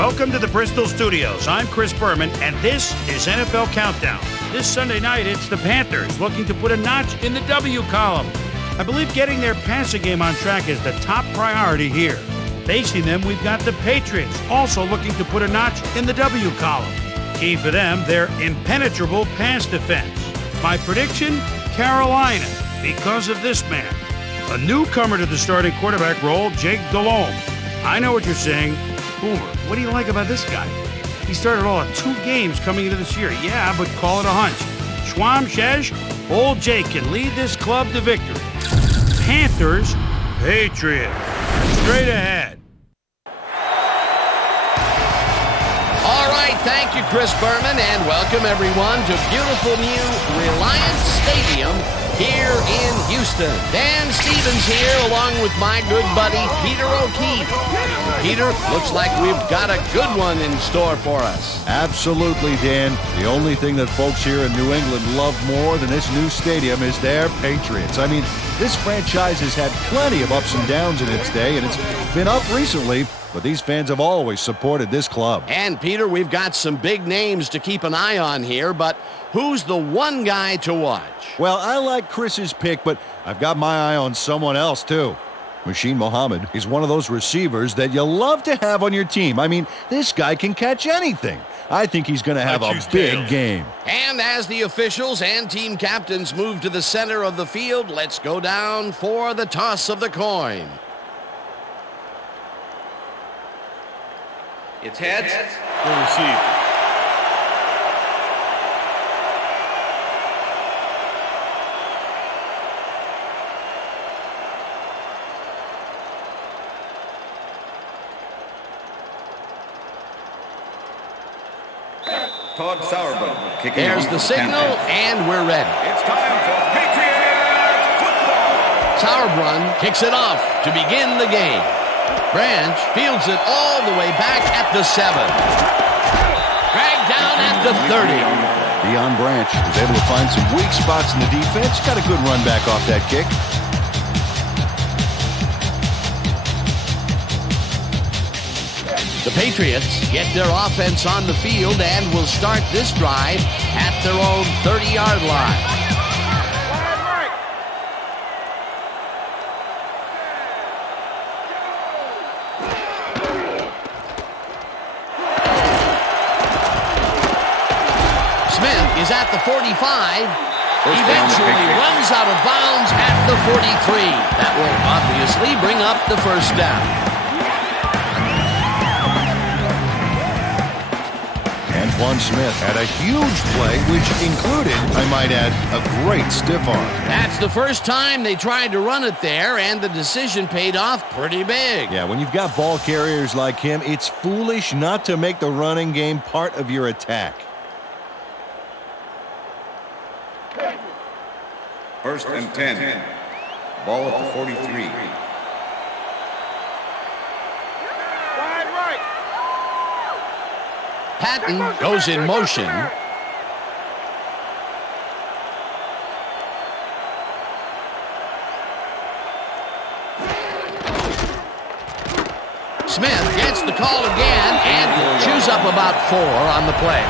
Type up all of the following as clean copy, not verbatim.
Welcome to the Bristol Studios. I'm Chris Berman, and this is NFL Countdown. This Sunday night, it's the Panthers looking to put a notch in the W column. I believe getting their passing game on track is the top priority here. Facing them, we've got the Patriots, also looking to put a notch in the W column. Key for them, their impenetrable pass defense. My prediction, Carolina, because of this man. A newcomer to the starting quarterback role, Jake Delhomme. I know what you're saying. Boomer, what do you like about this guy? He started all of 2 games coming into this year. Yeah, but call it a hunch. Schwam Shesh, old Jake can lead this club to victory. Panthers, Patriots. Straight ahead. All right, thank you, Chris Berman, and welcome everyone to beautiful new Reliance Stadium here in Houston. Dan Stevens here along with my good buddy Peter O'Keefe. Peter, looks like we've got a good one in store for us. Absolutely, Dan. The only thing that folks here in New England love more than this new stadium is their Patriots. I mean, this franchise has had plenty of ups and downs in its day, and it's been up recently, but these fans have always supported this club. And, Peter, we've got some big names to keep an eye on here, but who's the one guy to watch? Well, I like Chris's pick, but I've got my eye on someone else, too. Machine Muhammad is one of those receivers that you love to have on your team. I mean, this guy can catch anything. I think he's going to have a big game. And as the officials and team captains move to the center of the field, let's go down for the toss of the coin. It's heads. Will receive. Todd Sauerbrunn kicking. There's the signal, and we're ready. It's time for Patriots football. Sauerbrunn kicks it off to begin the game. Branch fields it all the way back at the 7. Dragged down at the 30. Deion Branch is able to find some weak spots in the defense. Got a good run back off that kick. The Patriots get their offense on the field and will start this drive at their own 30-yard line. Smith is at the 45. Eventually runs out of bounds at the 43. That will obviously bring up the first down. Antoine Smith had a huge play, which included, I might add, a great stiff arm. That's the first time they tried to run it there, and the decision paid off pretty big. Yeah, when you've got ball carriers like him, it's foolish not to make the running game part of your attack. First and 10. Ball at the 43. Patton goes in motion. Smith gets the call again and chews up about 4 on the play.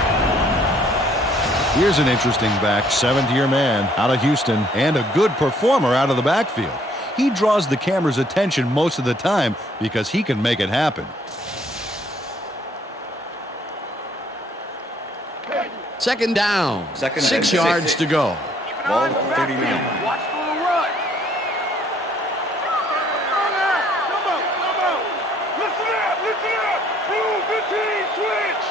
Here's an interesting back, 7th-year man out of Houston, and a good performer out of the backfield. He draws the camera's attention most of the time because he can make it happen. Second down. 6 yards to go. Ball at the 39. Watch for the run. Listen up. Move the team, switch.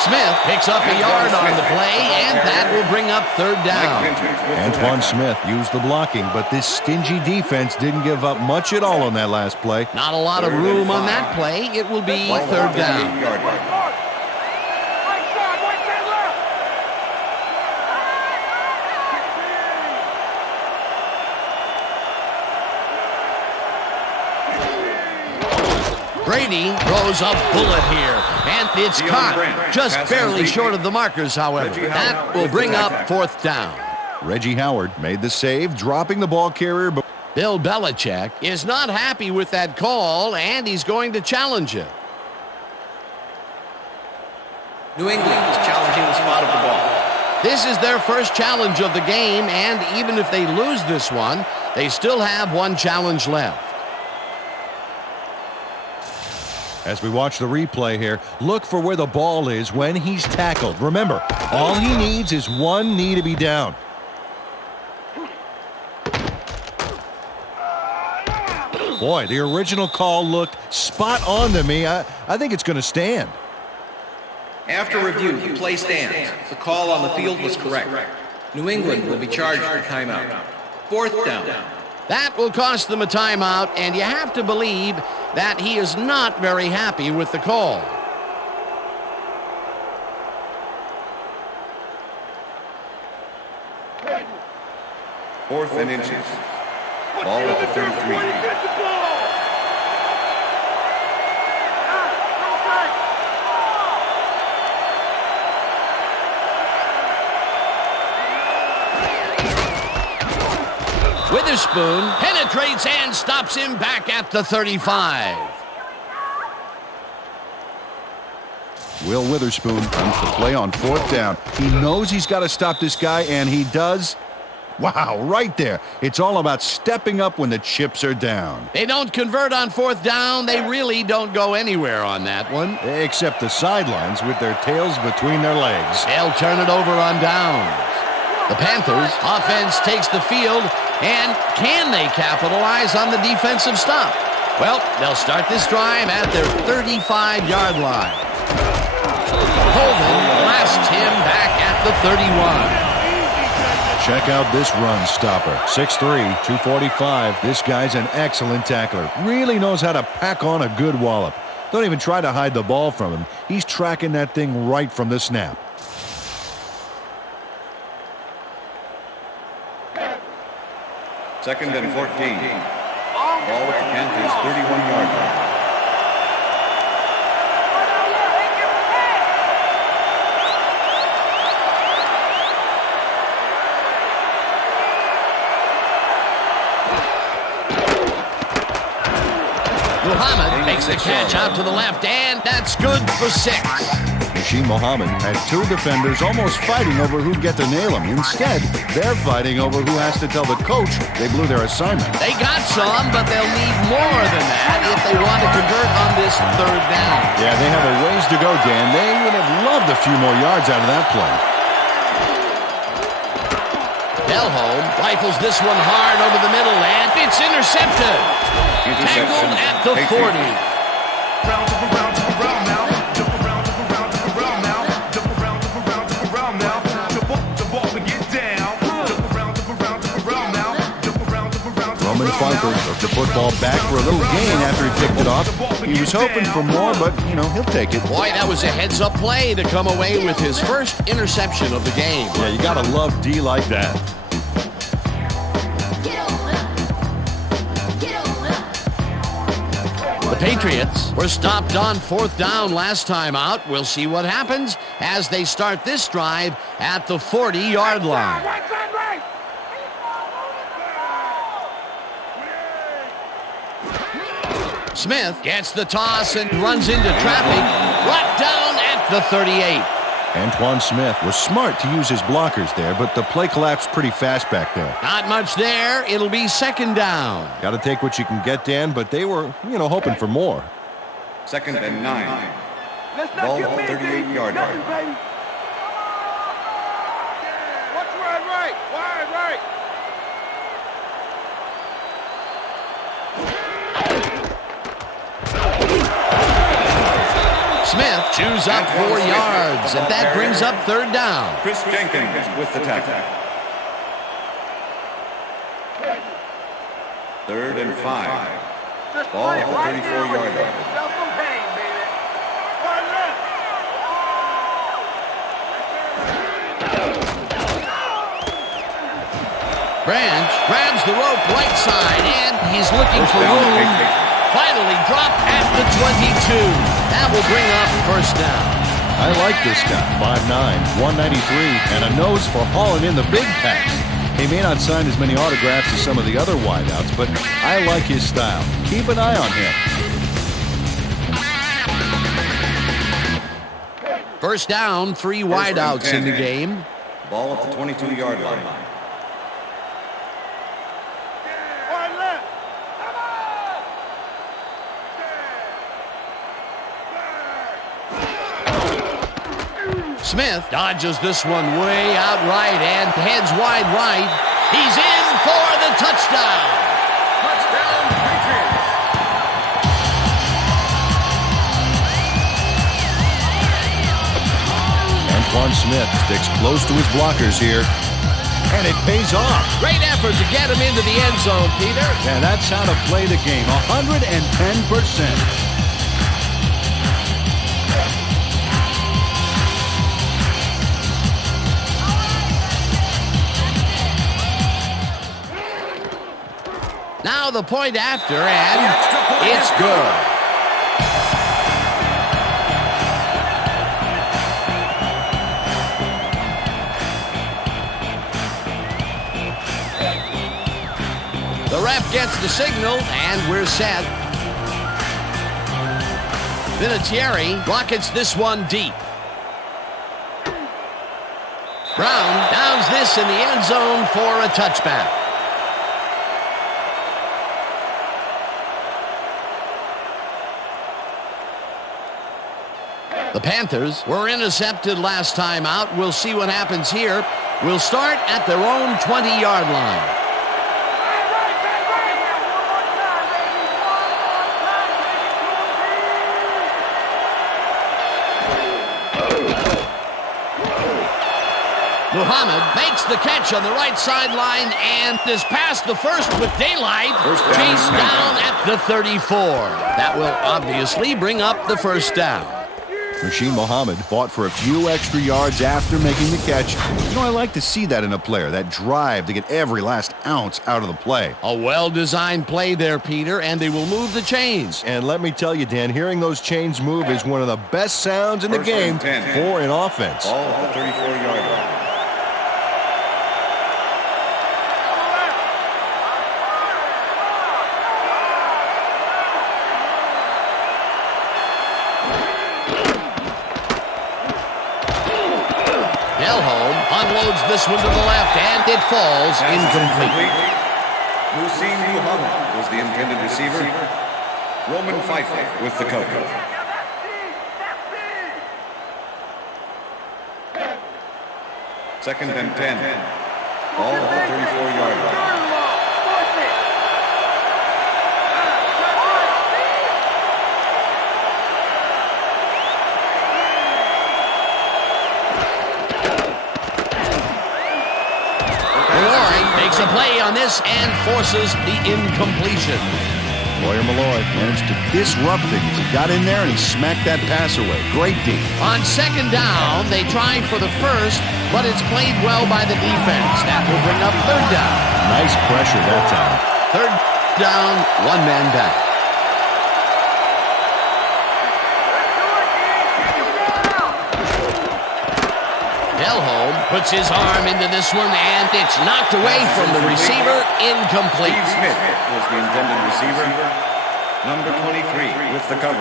Smith picks up a yard on the play, and that will bring up 3rd down. Antoine Smith used the blocking, but this stingy defense didn't give up much at all on that last play. Not a lot of room on that play. It will be 3rd down. Brady throws a bullet here, and it's caught just barely short of the markers, however. That will bring up 4th down. Reggie Howard made the save, dropping the ball carrier. Bill Belichick is not happy with that call, and he's going to challenge it. New England is challenging the spot of the ball. This is their first challenge of the game, and even if they lose this one, they still have one challenge left. As we watch the replay here, look for where the ball is when he's tackled. Remember, all he needs is one knee to be down. Boy, the original call looked spot on to me. I think it's going to stand. After review, the play stands. The call on the field was correct. New England will be charged with timeout. 4th down. That will cost them a timeout, and you have to believe that he is not very happy with the call. Fourth and inches. Ball at the 33. Witherspoon penetrates and stops him back at the 35. Will Witherspoon comes to play on 4th down. He knows he's got to stop this guy, and he does. Wow, right there. It's all about stepping up when the chips are down. They don't convert on 4th down. They really don't go anywhere on that one. Except the sidelines with their tails between their legs. They'll turn it over on downs. The Panthers offense takes the field, and can they capitalize on the defensive stop? Well, they'll start this drive at their 35-yard line. Holden blasts him back at the 31. Check out this run stopper. 6'3", 245. This guy's an excellent tackler. Really knows how to pack on a good wallop. Don't even try to hide the ball from him. He's tracking that thing right from the snap. Second and 14. Ball at the Panthers' 31-yard line. Muhammad makes the catch out to the left, and that's good for 6. Rasheed Muhammad had 2 defenders almost fighting over who'd get to nail him. Instead, they're fighting over who has to tell the coach they blew their assignment. They got some, but they'll need more than that if they want to convert on this 3rd down. Yeah, they have a ways to go, Dan. They would have loved a few more yards out of that play. Delhomme rifles this one hard over the middle, and it's intercepted. Tackled at the 40. Roman Pfeiffer took the football back for a little gain after he picked it off. He was hoping for more, but, he'll take it. Boy, that was a heads-up play to come away with his first interception of the game. Yeah, you got to love D like that. The Patriots were stopped on 4th down last time out. We'll see what happens as they start this drive at the 40-yard line. Smith gets the toss and runs into traffic, brought down at the 38. Antoine Smith was smart to use his blockers there, but the play collapsed pretty fast back there. Not much there. It'll be 2nd down. Got to take what you can get, Dan, but they were, hoping for more. 2nd and 9. Ball at the 38-yard line. Watch wide right. Smith chews up 4 yards, and that brings up 3rd down. Chris Jenkins with the tackle. 3rd and 5. Ball at the 34-yard line. Branch grabs the rope right side, and he's looking for room. Finally dropped at the 22. That will bring up 1st down. I like this guy. 5'9", 193, and a nose for hauling in the big pass. He may not sign as many autographs as some of the other wideouts, but I like his style. Keep an eye on him. First down, 3 wideouts in the game. Ball at the 22-yard line. Smith dodges this one way out right and heads wide right. He's in for the touchdown. Touchdown, Patriots. Antoine Smith sticks close to his blockers here, and it pays off. Great effort to get him into the end zone, Peter. And that's how to play the game, 110%. Now the point after, and it's good. The ref gets the signal, and we're set. Vinatieri rockets this one deep. Brown downs this in the end zone for a touchback. The Panthers were intercepted last time out. We'll see what happens here. We'll start at their own 20-yard line. Muhammad makes the catch on the right sideline and is past the first with daylight. Chased down at the 34. That will obviously bring up the first down. Rasheed Muhammad fought for a few extra yards after making the catch. You know, I like to see that in a player, that drive to get every last ounce out of the play. A well-designed play there, Peter, and they will move the chains. And let me tell you, Dan, hearing those chains move is one of the best sounds in the game for an offense. Ball at the 34-yard line. Unloads this one to the left, and it falls incomplete. Muhsin Muhammad was the intended receiver. Roman Pfeiffer with the cover. Second and 10. Ball at the 34-yard line. Makes a play on this and forces the incompletion. Lawyer Malloy managed to disrupt things. He got in there and he smacked that pass away. Great D. On second down, they try for the first, but it's played well by the defense. That will bring up third down. Nice pressure that time. Third down, one man back. Delholm puts his arm into this one, and it's knocked away from the receiver, incomplete. Steve Smith was the intended receiver. Number 23 with the cover.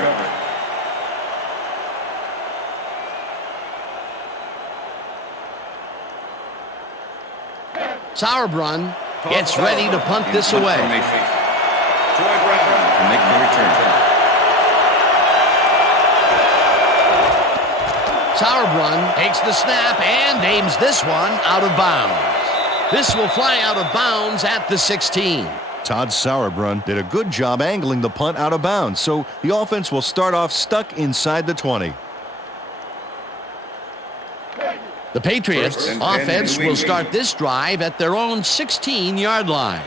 Sauerbrunn gets ready to punt this away. Troy Brown to make the return. Sauerbrunn takes the snap and aims this one out of bounds. This will fly out of bounds at the 16. Todd Sauerbrunn did a good job angling the punt out of bounds, so the offense will start off stuck inside the 20. The Patriots offense will start this drive at their own 16-yard line.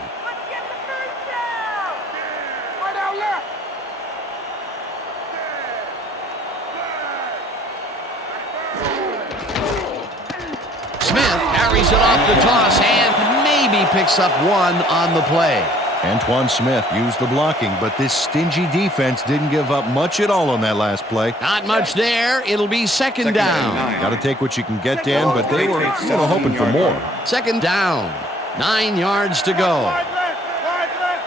Carries it off the toss and maybe picks up one on the play. Antoine Smith used the blocking, but this stingy defense didn't give up much at all on that last play. Not much there. It'll be second down. Got to take what you can get, Dan, but they were hoping for more. Second down. 9 yards to go. Wide left, wide left.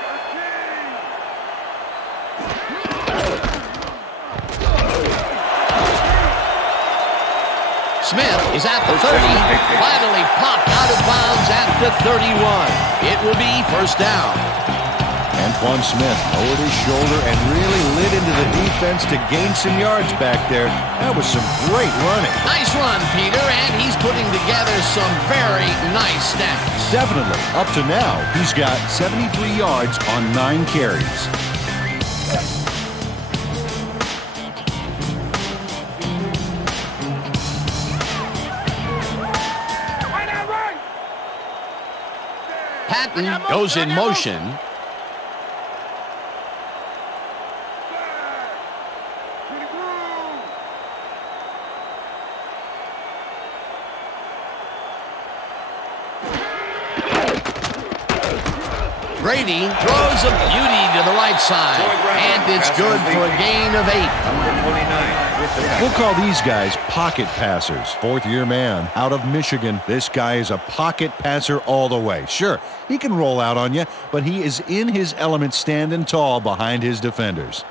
13. Smith is at the 30, finally popped out of bounds at the 31. It will be first down. Antoine Smith lowered his shoulder and really lit into the defense to gain some yards back there. That was some great running. Nice run, Peter, and he's putting together some very nice stats. Definitely. Up to now, he's got 73 yards on 9 carries. Patton goes in motion. Brady throws a beauty to the right side, and it's good for a gain of 8. Number 29 with the tackle. We'll call these guys pocket passers. 4th-year man out of Michigan. This guy is a pocket passer all the way. Sure, he can roll out on you, but he is in his element standing tall behind his defenders.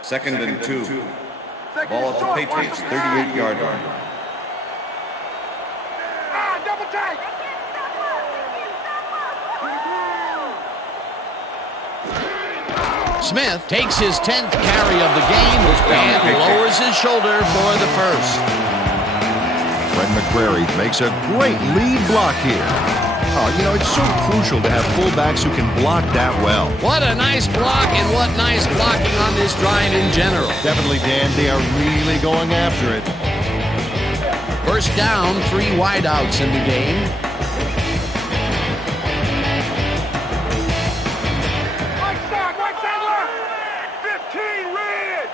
Second and 2. Ball at the Patriots' 38-yard line. Double tight. Smith takes his 10th carry of the game and lowers his shoulder for the first. Fred McCrary makes a great lead block here. Oh, you know, it's so crucial to have fullbacks who can block that well. What a nice block, and what nice blocking on this drive in general. Definitely, Dan, they are really going after it. First down, 3 wideouts in the game. Right side left. 15 red.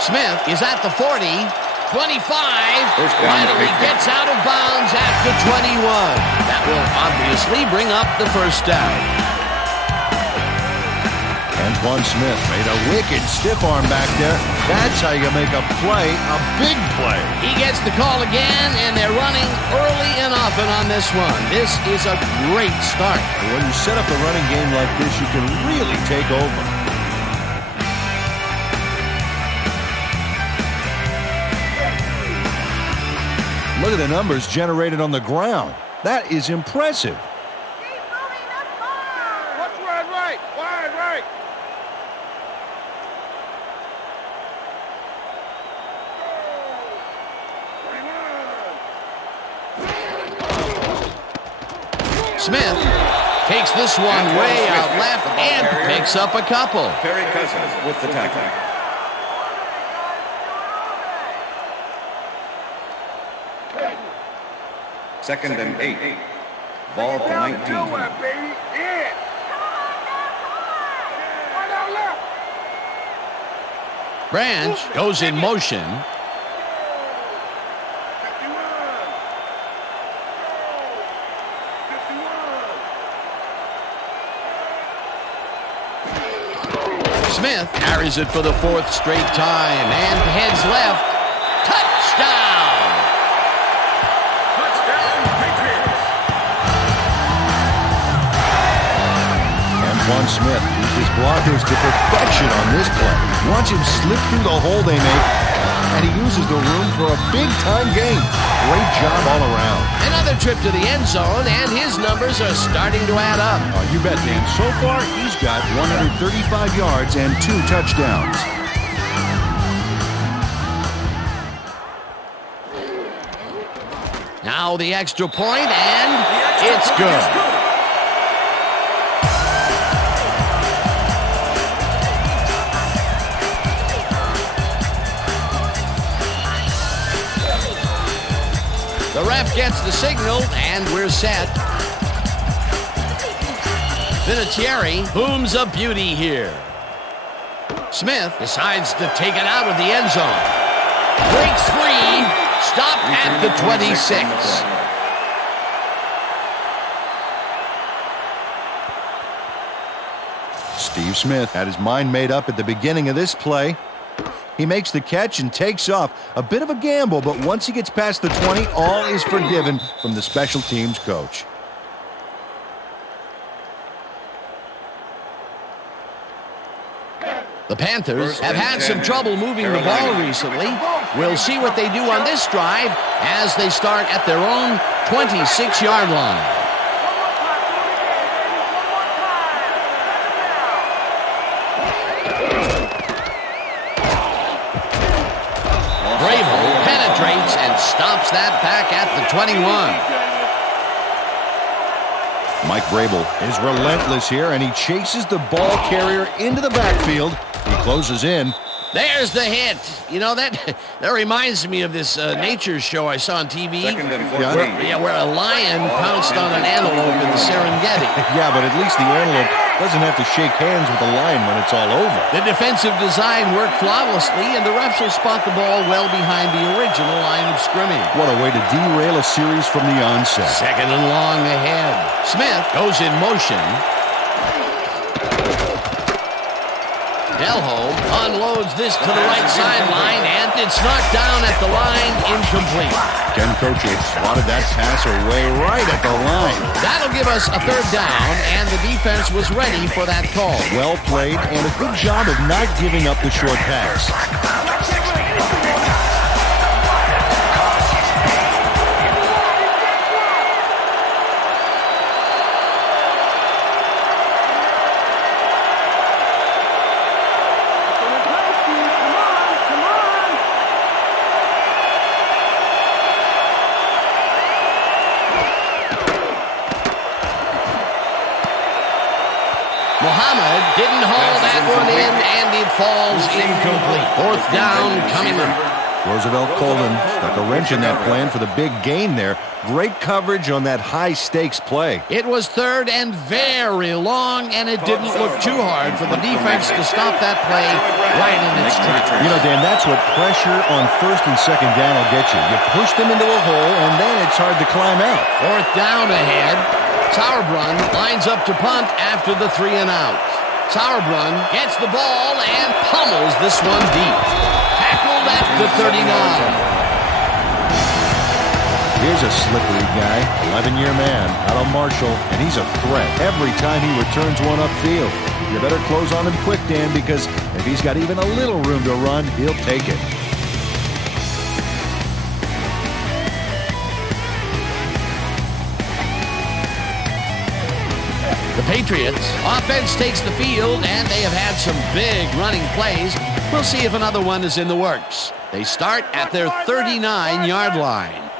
Smith is at the 40, 25, First down, finally Patriots. gets out of bounds at the 21. That will obviously bring up the first down. Antoine Smith made a wicked stiff arm back there. That's how you make a play, a big play. He gets the call again, and they're running early and often on this one. This is a great start. When you set up a running game like this, you can really take over. Look at the numbers generated on the ground. That is impressive. Watch wide right. Wide right. Smith takes this one way out left and picks up a couple. Perry Cousins with the tackle. Second and 8. Ball at the 19. Nowhere, baby. Yeah. Right out left. Branch goes in motion. 51. Smith carries it for the 4th straight time and heads left. Touchdown! Antoine Smith used his blockers to perfection on this play. Watch him slip through the hole they make, and he uses the room for a big-time gain. Great job all around. Another trip to the end zone, and his numbers are starting to add up. Oh, you bet, Dan. So far, he's got 135 yards and 2 touchdowns. Now the extra point, and it's good. The ref gets the signal, and we're set. Vinatieri booms a beauty here. Smith decides to take it out of the end zone. Breaks free. Stopped at the 26. Steve Smith had his mind made up at the beginning of this play. He makes the catch and takes off. A bit of a gamble, but once he gets past the 20, all is forgiven from the special teams coach. The Panthers have had some trouble moving the ball recently. We'll see what they do on this drive as they start at their own 26-yard line. Bravo penetrates and stops that back at the 21. Mike Vrabel is relentless here, and he chases the ball carrier into the backfield. He closes in. There's the hit. You know, that reminds me of this nature show I saw on TV. Where a lion pounced on an antelope in the Serengeti. Yeah, but at least the antelope doesn't have to shake hands with the lion when it's all over. The defensive design worked flawlessly, and the refs will spot the ball well behind the original line of scrimmage. What a way to derail a series from the onset. Second and long ahead. Smith goes in motion. Delhomme unloads this to the right sideline, and it's knocked down at the line, incomplete. Ken Coaches swatted that pass away right at the line. That'll give us a third down, and the defense was ready for that call. Well played, and a good job of not giving up the short pass. Muhammad didn't haul that one in, and it falls incomplete. Fourth down coming up. Roosevelt Colvin stuck a wrench in that plan for the big gain there. Great coverage on that high-stakes play. It was third and very long, and it didn't look too hard for the defense to stop that play right in its tracks. You know, Dan, that's what pressure on first and second down will get you. You push them into a hole, and then it's hard to climb out. Fourth down ahead. Sauerbrunn lines up to punt after the 3 and out. Sauerbrunn gets the ball and pummels this one deep. Tackled at the 39. Here's a slippery guy, 11-year man out of Marshall, and he's a threat every time he returns one upfield. You better close on him quick, Dan, because if he's got even a little room to run, he'll take it. The Patriots offense takes the field, and they have had some big running plays. We'll see if another one is in the works. They start at their 39-yard line.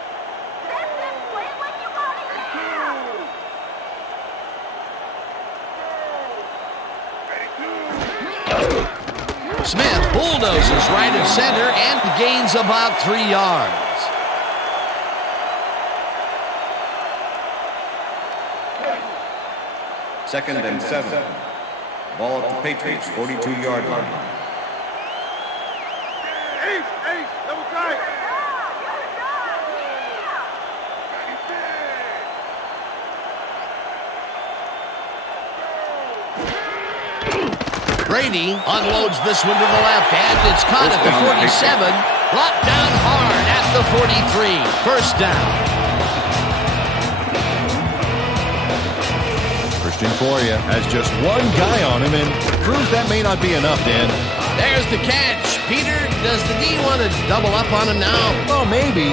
Smith bulldozes right at center and gains about 3 yards. Second and 7. Ball at the Patriots' 42-yard line. Eight, double tight. Brady unloads this one to the left, and it's caught at the 47. Brought down hard at the 43. First down. Foria has just one guy on him, and proves that may not be enough, Dan. There's the catch. Peter, does the D want to double up on him now? Well, maybe,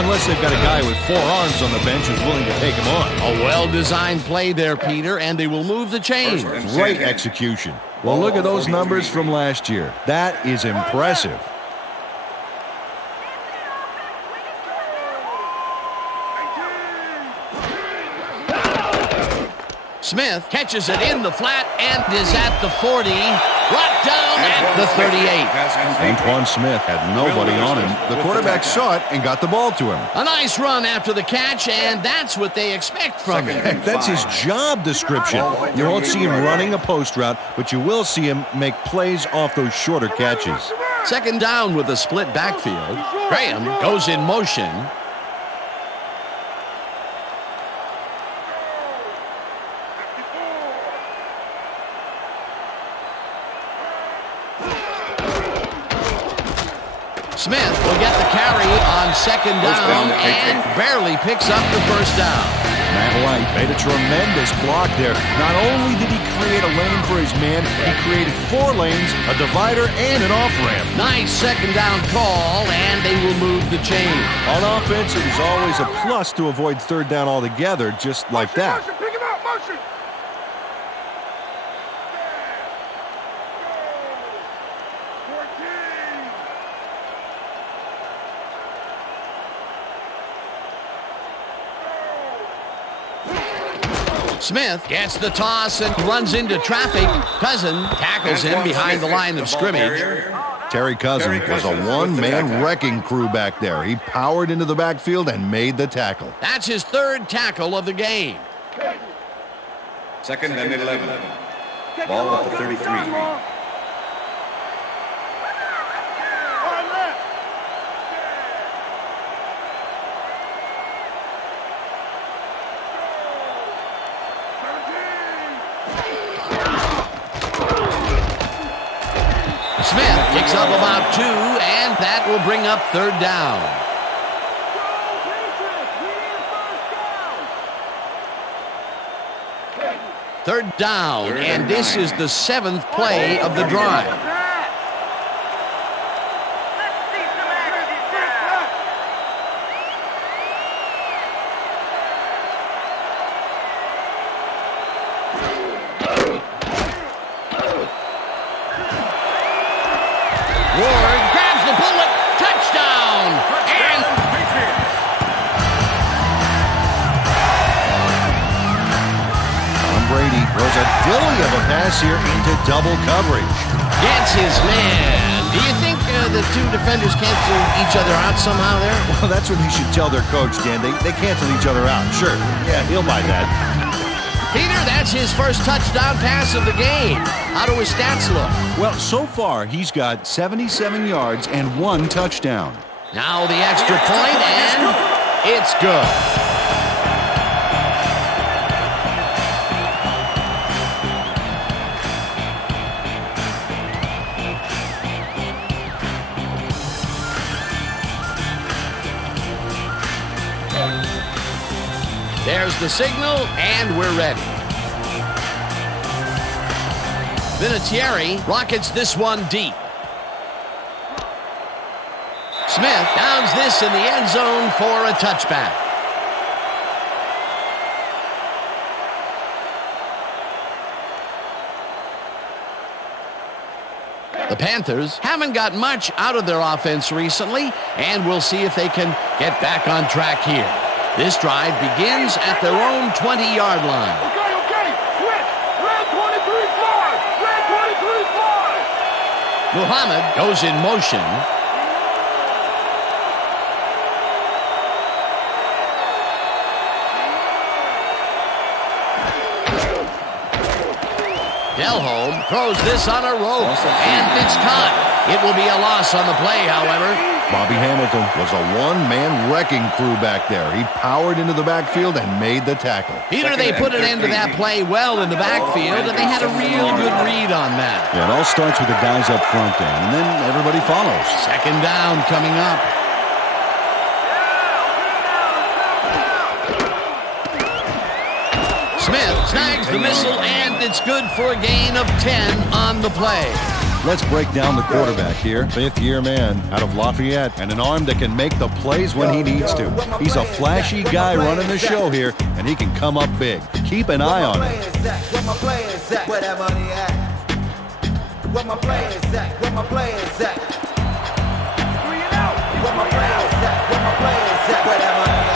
unless they've got a guy with 4 arms on the bench who's willing to take him on. A well-designed play there, Peter, and they will move the chains. Great execution. Well, look at those numbers from last year. That is impressive. Smith catches it in the flat and is at the 40. Brought down at the 38. Antoine Smith had nobody on him. The quarterback saw it and got the ball to him. A nice run after the catch, and that's what they expect from him. Heck, that's his job description. You won't see him running a post route, but you will see him make plays off those shorter catches. Second down with a split backfield. Graham goes in motion. Smith will get the carry on second down and barely picks up the first down. Matt White made a tremendous block there. Not only did he create a lane for his man, he created 4 lanes, a divider, and an off-ramp. Nice second down call, and they will move the chain. On offense, it is always a plus to avoid third down altogether, just like that. Pick him out, motion. Smith gets the toss and runs into traffic. Cousin tackles him behind the line of scrimmage. Terry Cousin was a one-man wrecking crew back there. He powered into the backfield and made the tackle. That's his third tackle of the game. Second and 11. Ball at the 33. Smith picks up about 2, and that will bring up third down. Third down, and this is the 7th play of the drive. Here into double coverage. Gets his man. Do you think the two defenders cancel each other out somehow there? Well, that's what he should tell their coach, Dan. They cancel each other out. Sure. Yeah, he'll buy that. Peter, that's his first touchdown pass of the game. How do his stats look? Well, so far, he's got 77 yards and 1 touchdown. Now the extra point, and it's good. There's the signal, and we're ready. Vinatieri rockets this one deep. Smith downs this in the end zone for a touchback. The Panthers haven't got much out of their offense recently, and we'll see if they can get back on track here. This drive begins at their own 20-yard line. Okay. Switch. Red 23 fly. Red 23 fly. Muhammad goes in motion. Delholm throws this on a rope, and it's caught. It will be a loss on the play, however. Bobby Hamilton was a one-man wrecking crew back there. He powered into the backfield and made the tackle. Peter, they put an end to that play well in the backfield, and they had a real good read on that. Yeah, it all starts with the guys up front there, and then everybody follows. Second down coming up. Smith snags the missile, and it's good for a gain of 10 on the play. Let's break down the quarterback here. 5th-year man out of Lafayette, and an arm that can make the plays when he needs to. He's a flashy guy running the show here, and he can come up big. Keep an eye on him. Where my players at? Where that money at? Where my players at? Where my players at? Where my players at? Where my players at? Where that money at?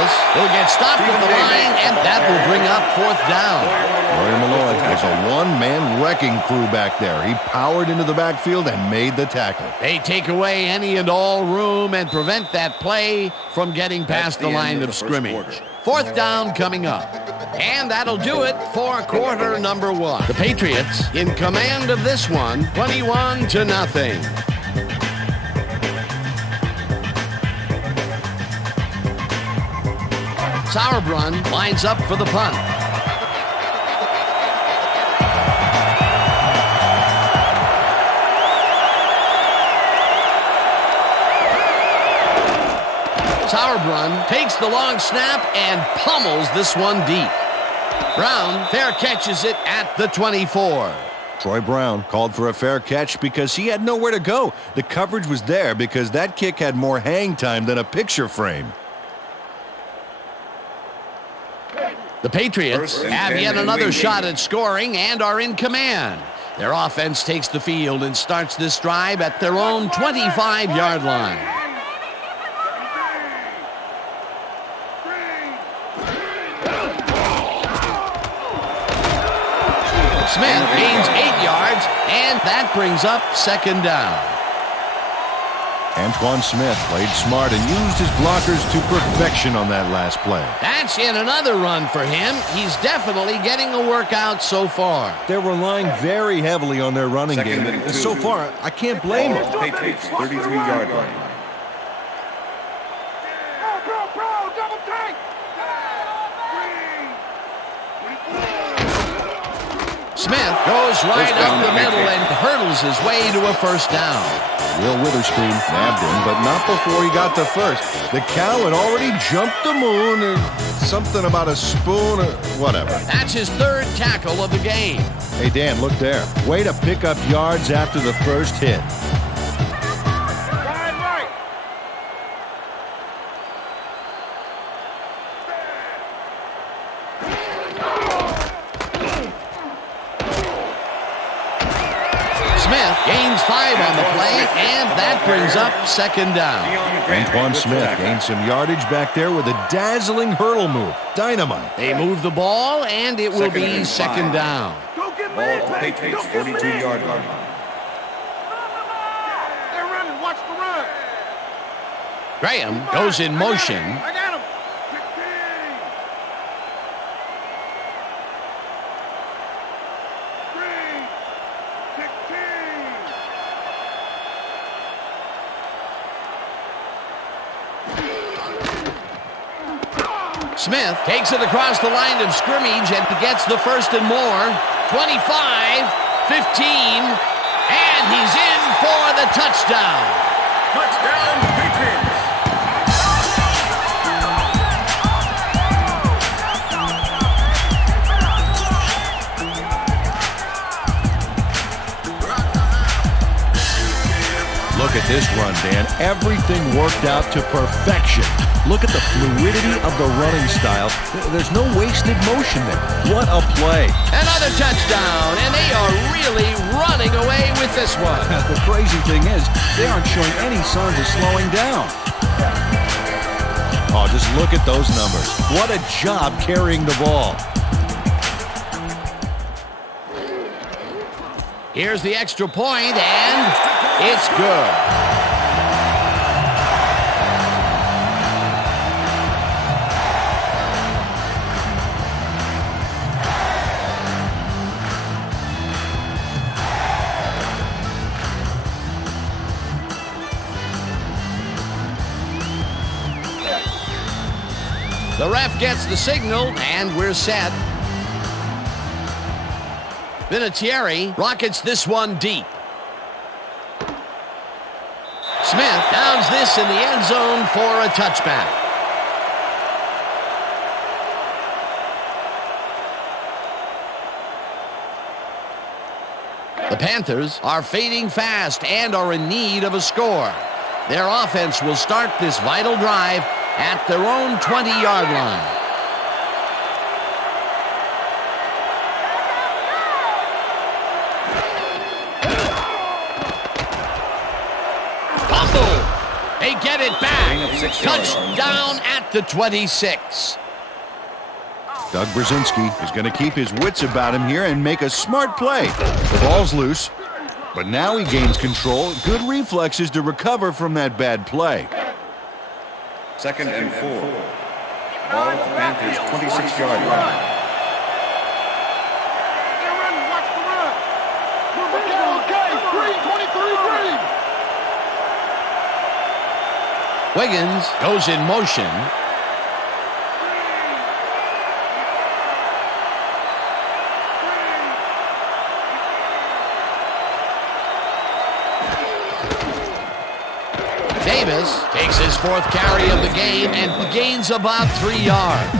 this. He'll get stopped at the line, and that will bring up 4th down. Rory Malloy was a one-man wrecking crew back there. He powered into the backfield and made the tackle. They take away any and all room and prevent that play from getting past the line of scrimmage. 4th down coming up. And that'll do it for quarter number 1. The Patriots in command of this one, 21-0. Sauerbrunn lines up for the punt. Sauerbrunn takes the long snap and pummels this one deep. Brown fair catches it at the 24. Troy Brown called for a fair catch because he had nowhere to go. The coverage was there because that kick had more hang time than a picture frame. The Patriots have yet another shot at scoring and are in command. Their offense takes the field and starts this drive at their own 25-yard line. Smith gains 8 yards, and that brings up 2nd down. Antoine Smith played smart and used his blockers to perfection on that last play. That's in another run for him. He's definitely getting a workout so far. They're relying very heavily on their running game. And so far, I can't blame them. Patriots, 33-yard line. Bro, double take! Smith goes right up the middle and hurdles his way to a 1st down. Will Witherspoon nabbed him, but not before he got to 1st. The cow had already jumped the moon, and something about a spoon or whatever. That's his 3rd tackle of the game. Hey, Dan, look there. Way to pick up yards after the first hit. Gains 5 on the play, and that brings up 2nd down. Antoine Smith gained some yardage back there with a dazzling hurdle move. Dynamite. They move the ball, and it will be 2nd down. Go get Ball man, at the Patriots, 42-yard line. They're running, watch the run. Graham goes in motion. I got him. Smith takes it across the line of scrimmage and gets the 1st and more. 25, 15, and he's in for the touchdown. Touchdown, Patriots. Look at this run, Dan. Everything worked out to perfection. Look at the fluidity of the running style. There's no wasted motion there. What a play. Another touchdown, and they are really running away with this one. The crazy thing is, they aren't showing any signs of slowing down. Oh, just look at those numbers. What a job carrying the ball. Here's the extra point, and it's good. The ref gets the signal, and we're set. Vinatieri rockets this one deep. Smith downs this in the end zone for a touchback. The Panthers are fading fast and are in need of a score. Their offense will start this vital drive at their own 20-yard line. They get it Gain of back. 6 yards. Touchdown at the 26. Doug Brzezinski is going to keep his wits about him here and make a smart play. The ball's loose, but now he gains control. Good reflexes to recover from that bad play. 2nd and 4. Ball at the Panthers' 26-yard line. Wiggins goes in motion. Davis takes his 4th carry of the game and gains about 3 yards.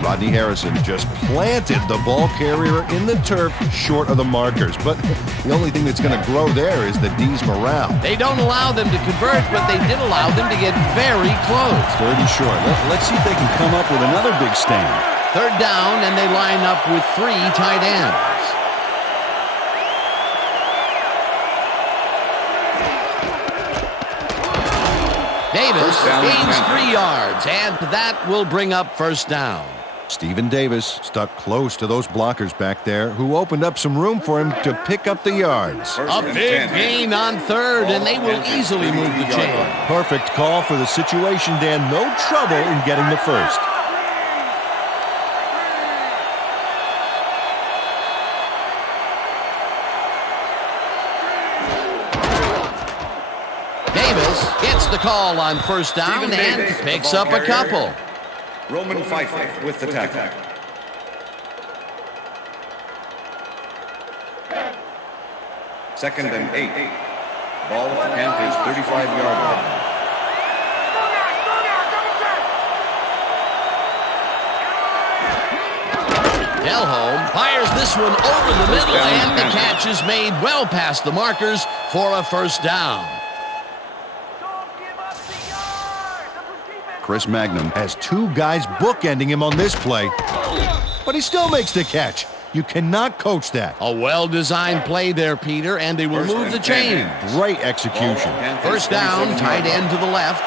Rodney Harrison just planted the ball carrier in the turf short of the markers. But the only thing that's going to grow there is the D's morale. They don't allow them to convert, but they did allow them to get very close. 3rd and short. Let's see if they can come up with another big stand. 3rd down, and they line up with 3 tight ends. Davis gains 3 yards, and that will bring up 1st down. Stephen Davis stuck close to those blockers back there who opened up some room for him to pick up the yards. A big gain on 3rd, and they will easily move the chain. Perfect call for the situation, Dan. No trouble in getting the first. Davis gets the call on 1st down and picks up a couple. Roman Pfeiffer with the tackle. Second and 8. Ball at the Panthers' 35-yard line. Delhomme fires this one over the middle, and the catch is made well past the markers for a 1st down. Chris Magnum has 2 guys bookending him on this play, but he still makes the catch. You cannot coach that. A well-designed play there, Peter, and they will move the chain. Great execution. 1st down, tight end to the left.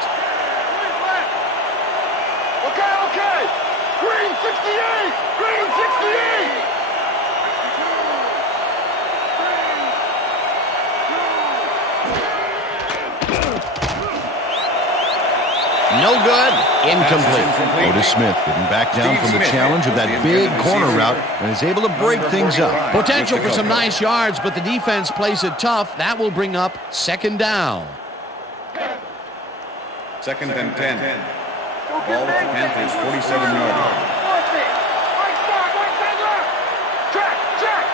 Okay. Green 68. Green 68. No good. Incomplete. Otis Smith didn't back down from the challenge of that big corner route and is able to break things up. Potential for some nice yards, but the defense plays it tough. That will bring up 2nd down. 2nd and 10. Ball at the Panthers' 47-yard line. Check.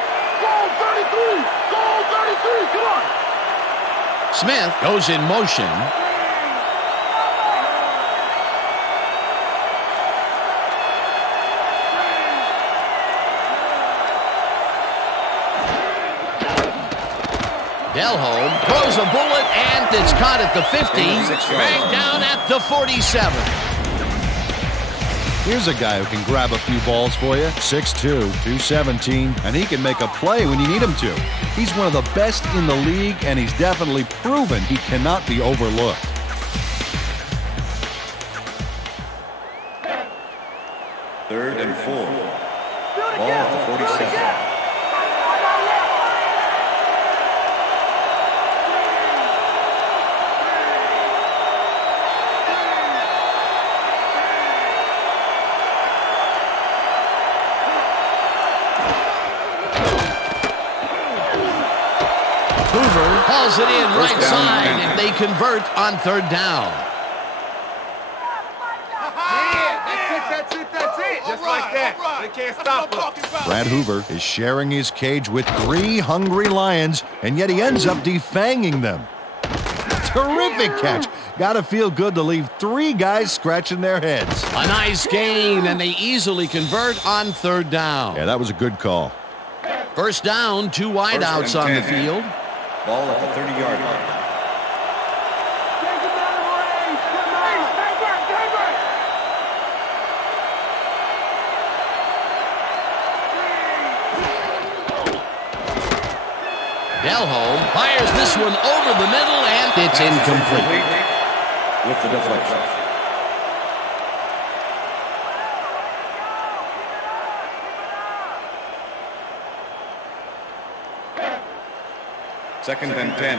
Goal 33. Goal 33. Come on. Smith goes in motion. Delhomme throws a bullet, and it's caught at the 50, dragged down at the 47. Here's a guy who can grab a few balls for you. 6'2", 217, and he can make a play when you need him to. He's one of the best in the league, and he's definitely proven he cannot be overlooked. Third and 4. Ball at the 47. Hoover hauls it in right side, and they convert on 3rd down. That's it. Just like that. They can't stop us. Brad Hoover is sharing his cage with 3 hungry lions, and yet he ends up defanging them. Terrific catch. Gotta feel good to leave 3 guys scratching their heads. A nice gain, and they easily convert on 3rd down. Yeah, that was a good call. 1st down, 2 wideouts on the field. Ball at the 30-yard line. Delhomme fires this one over the middle, and it's incomplete. with the deflection. Second and 10.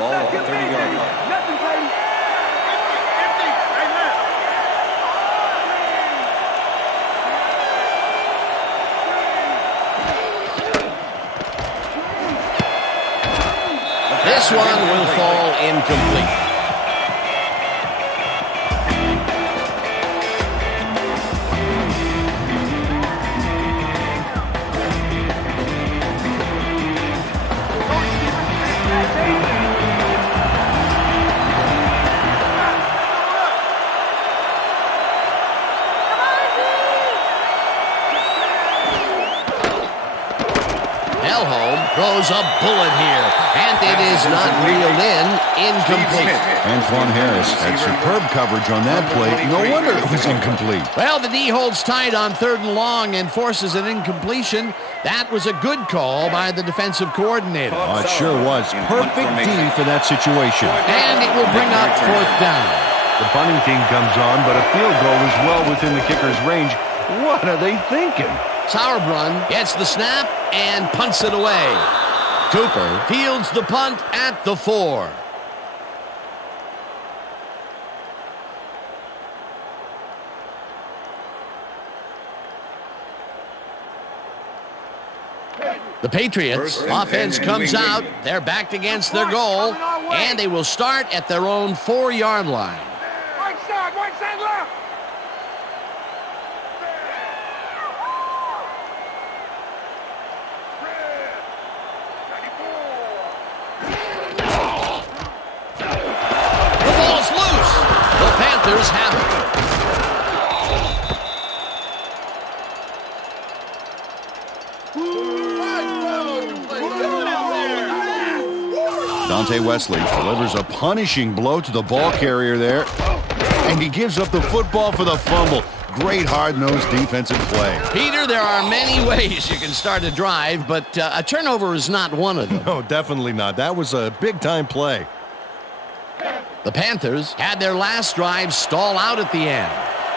Ball at the 30-yard line. Nothing, baby. Empty. Amen. This one will fall incomplete. Throws a bullet here, and it is not reeled in, incomplete. Antoine Harris had superb coverage on that play. No wonder it was incomplete. Well, the D holds tight on 3rd and long and forces an incompletion. That was a good call by the defensive coordinator. Oh, it sure was. Perfect D for that situation. And it will bring up 4th down. The punting team comes on, but a field goal is well within the kicker's range. What are they thinking? Sauerbrunn gets the snap and punts it away. Cooper fields the punt at the 4. The Patriots offense comes out. They're backed against their goal, and they will start at their own 4-yard line. Right side left. The ball's loose. The Panthers have it. Dante Wesley delivers a punishing blow to the ball carrier there, and he gives up the football for the fumble. Great hard-nosed defensive play. Peter, there are many ways you can start a drive, but a turnover is not one of them. No, definitely not. That was a big-time play. The Panthers had their last drive stall out at the end.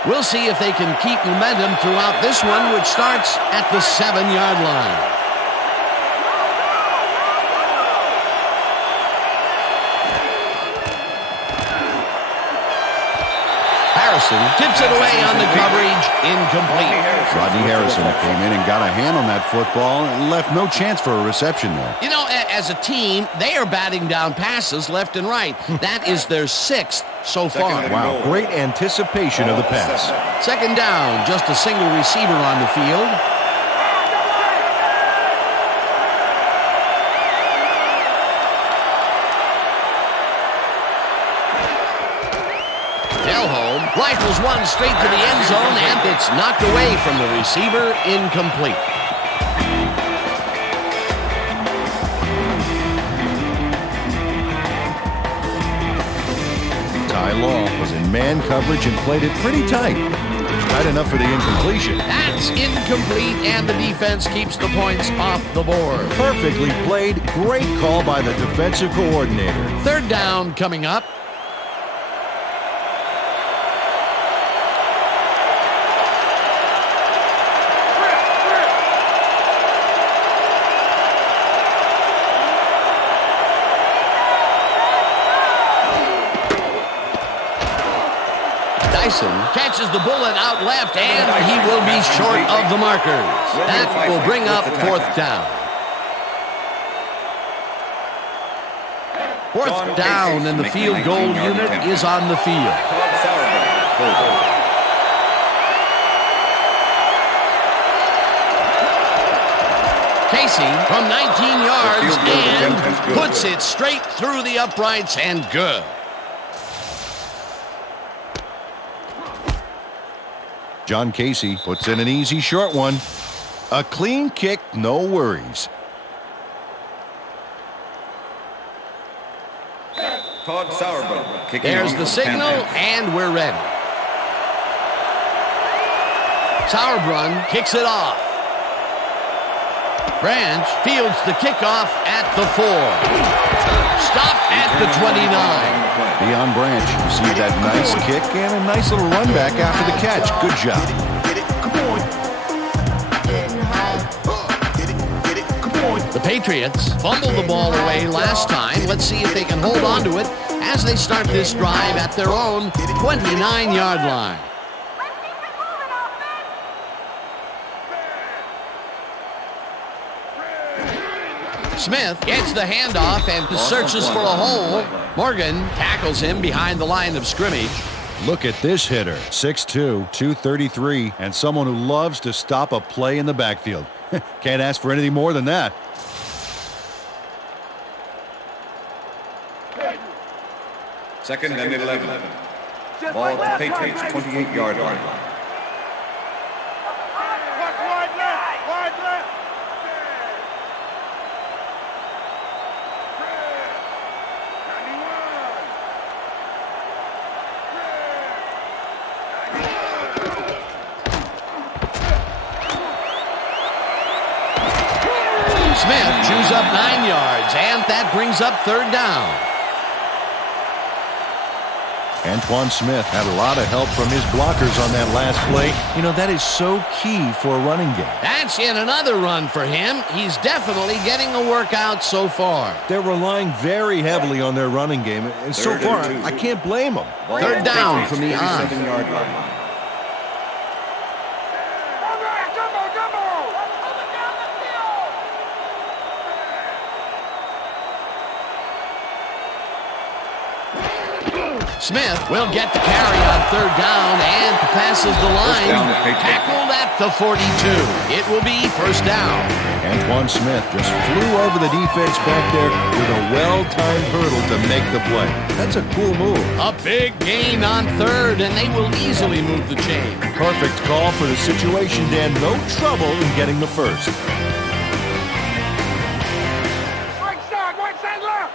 We'll see if they can keep momentum throughout this one, which starts at the 7-yard line. Harrison tips it away on the coverage, incomplete. Rodney Harrison came in and got a hand on that football and left no chance for a reception there. You know, as a team, they are batting down passes left and right. That is their 6th so far. Wow, great anticipation of the pass. 2nd down, just a single receiver on the field. Rifles one straight to the end zone, and it's knocked away from the receiver, incomplete. Ty Law was in man coverage and played it pretty tight. Tight enough for the incompletion. That's incomplete, and the defense keeps the points off the board. Perfectly played. Great call by the defensive coordinator. 3rd down coming up. Catches the bullet out left, and he will be short of the markers. That will bring up 4th down. 4th down, and the field goal unit is on the field. Casey from 19 yards and puts it straight through the uprights, and good. John Casey puts in an easy short one. A clean kick, no worries. There's the signal, and we're ready. Sauerbrunn kicks it off. Branch fields the kickoff at the 4. Stop at the 29. Deion Branch received that nice kick and a nice little run back after the catch. Good job. The Patriots fumbled the ball away last time. Let's see if they can hold on to it as they start this drive at their own 29-yard line. Smith gets the handoff and searches for a hole. Morgan tackles him behind the line of scrimmage. Look at this hitter, 6'2", 233, and someone who loves to stop a play in the backfield. Can't ask for anything more than that. Second and 11. Ball at the Patriots' 28-yard line. Wide left. Smith chews up 9 yards, and that brings up third down. Antoine Smith had a lot of help from his blockers on that last play. You know, that is so key for a running game. That's yet another run for him. He's definitely getting a workout so far. They're relying very heavily on their running game, and so far, I can't blame them. Third down from the on. 37-yard line. Smith will get the carry on third down and passes the line. Tackled at the 42. It will be first down. Antoine Smith just flew over the defense back there with a well-timed hurdle to make the play. That's a cool move. A big gain on third, and they will easily move the chain. Perfect call for the situation, Dan. No trouble in getting the first. Right side left.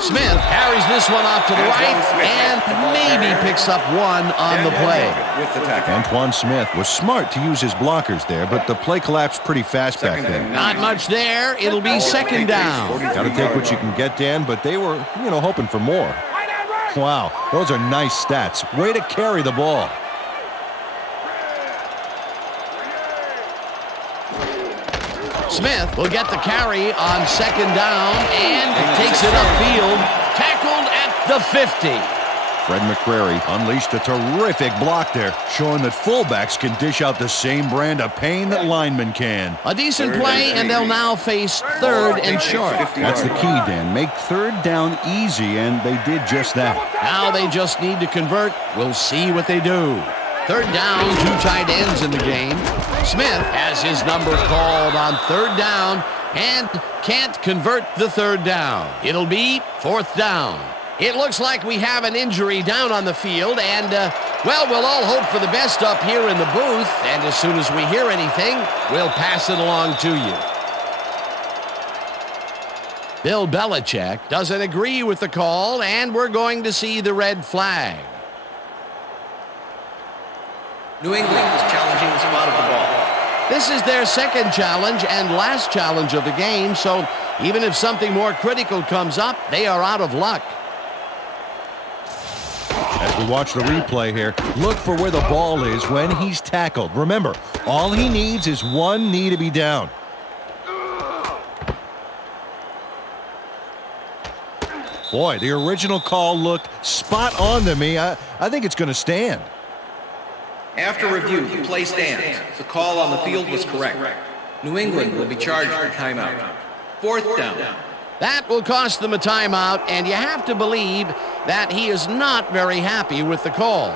Smith carries this one off to the right and maybe picks up one on the play. Antoine Smith was smart to use his blockers there, but the play collapsed pretty fast back there. Not much there. It'll be second down. Got to take what you can get, Dan, but they were, hoping for more. Wow, those are nice stats. Way to carry the ball. Smith will get the carry on second down and takes it upfield. Tackled at the 50. Fred McCrary unleashed a terrific block there, showing that fullbacks can dish out the same brand of pain that linemen can. A decent play, and they'll now face third and short. That's the key, Dan. Make third down easy, and they did just that. Now they just need to convert. We'll see what they do. Third down, 2 tight ends in the game. Smith has his number called on third down and can't convert the third down. It'll be fourth down. It looks like we have an injury down on the field, and, we'll all hope for the best up here in the booth, and as soon as we hear anything, we'll pass it along to you. Bill Belichick doesn't agree with the call, and we're going to see the red flag. New England is challenging the spot of the ball. This is their second challenge and last challenge of the game, so even if something more critical comes up, they are out of luck. As we watch the replay here, look for where the ball is when he's tackled. Remember, all he needs is one knee to be down. Boy, the original call looked spot on to me. I think it's going to stand. After review, the play stands. The call on the field was correct. New England will be charged with timeout. Fourth down. That will cost them a timeout, and you have to believe that he is not very happy with the call.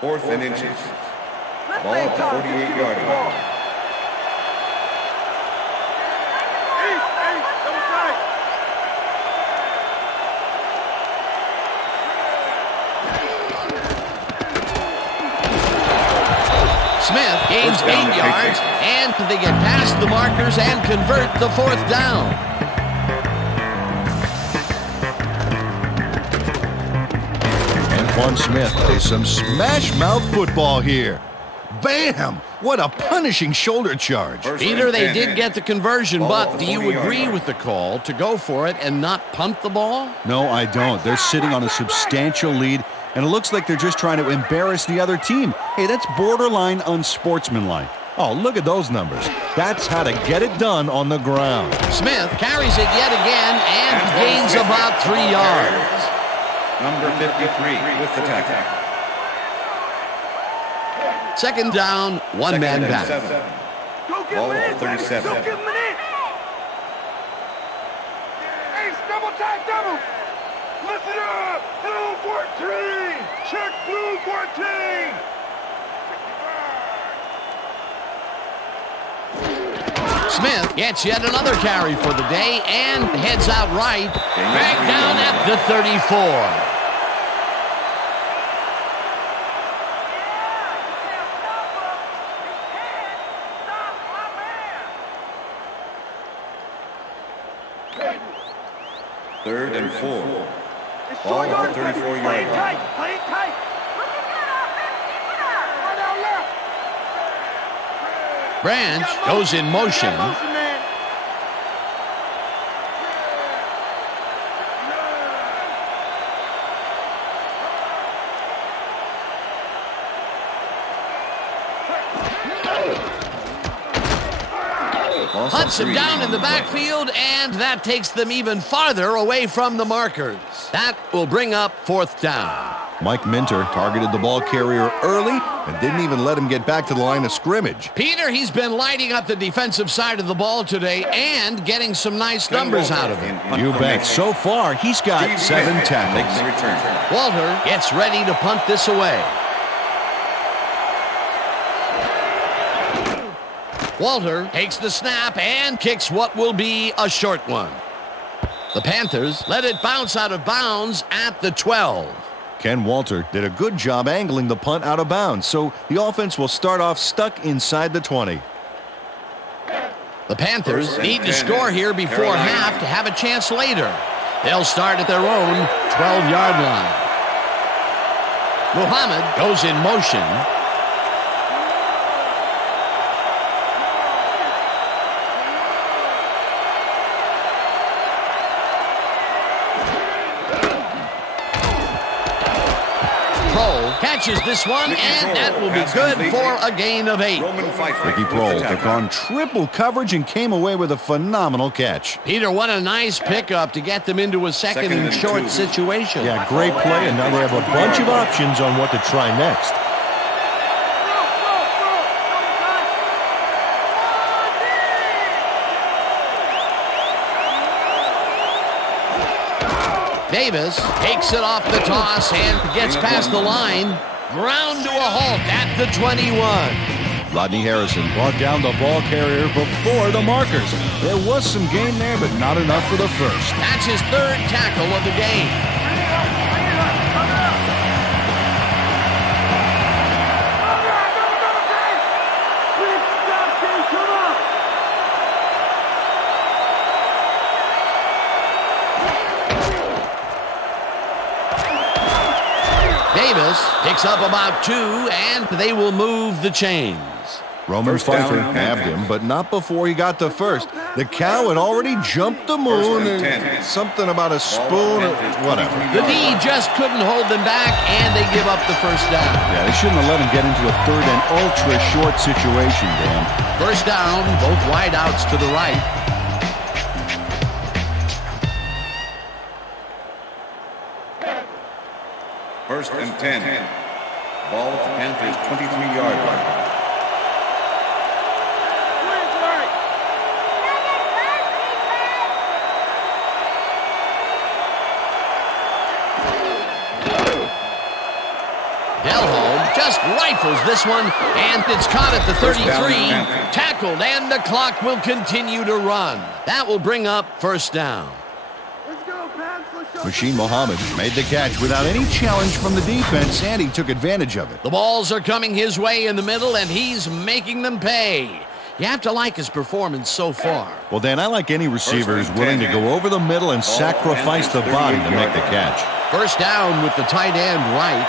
Fourth and inches. Ball at the 48-yard line. Smith gains 8 yards, and they get past the markers and convert the fourth down. Stephon Smith plays some smash-mouth football here. Bam! What a punishing shoulder charge. Peter, they did get the conversion, but do you agree with the call to go for it and not punt the ball? No, I don't. They're sitting on a substantial lead, and it looks like they're just trying to embarrass the other team. Hey, that's borderline unsportsmanlike. Oh, look at those numbers. That's how to get it done on the ground. Smith carries it yet again and gains about 3 yards. Number 53 with the tackle. Second down, one man back. Ball at 37. Ace, double tag, double. Lift it up. Blue 14. Check blue 14. Smith gets yet another carry for the day and heads out right. Back down at the 34. Third and 4. Ball at the 34-yard line. Play it tight. Branch goes in motion. Hunts him down in the backfield, and that takes them even farther away from the markers. That will bring up fourth down. Mike Minter targeted the ball carrier early and didn't even let him get back to the line of scrimmage. Peter, he's been lighting up the defensive side of the ball today and getting some nice numbers out of it. You bet. So far, he's got 7 tackles. Walter gets ready to punt this away. Walter takes the snap and kicks what will be a short one. The Panthers let it bounce out of bounds at the 12. Ken Walter did a good job angling the punt out of bounds, so the offense will start off stuck inside the 20. The Panthers need to score here before half to have a chance later. They'll start at their own 12-yard line. Muhammad goes in motion. Catches this one, and that will be good for a gain of 8. Ricky Prohl took on triple coverage and came away with a phenomenal catch. Peter, what a nice pickup to get them into a second and short situation. Yeah, great play, and now they have a bunch of options on what to try next. Davis takes it off the toss and gets past the line. Ground to a halt at the 21. Rodney Harrison brought down the ball carrier before the markers. There was some gain there, but not enough for the first. That's his third tackle of the game. Davis picks up about 2, and they will move the chains. Roman Pfeiffer nabbed him, but not before he got to first. The cow had already jumped the moon, and something about a spoon or whatever. The D just couldn't hold them back, and they give up the first down. Yeah, they shouldn't have let him get into a third and ultra-short situation, Dan. First down, both wideouts to the right. First and 10. Ball at the Panthers' 23-yard line. Delholm just rifles this one, and it's caught at the 33. Tackled, and the clock will continue to run. That will bring up first down. Machine Muhammad made the catch without any challenge from the defense, and he took advantage of it. The balls are coming his way in the middle, and he's making them pay. You have to like his performance so far. Well, Dan, I like any receiver who's willing to go over the middle and sacrifice the body to make the catch. First down with the tight end right.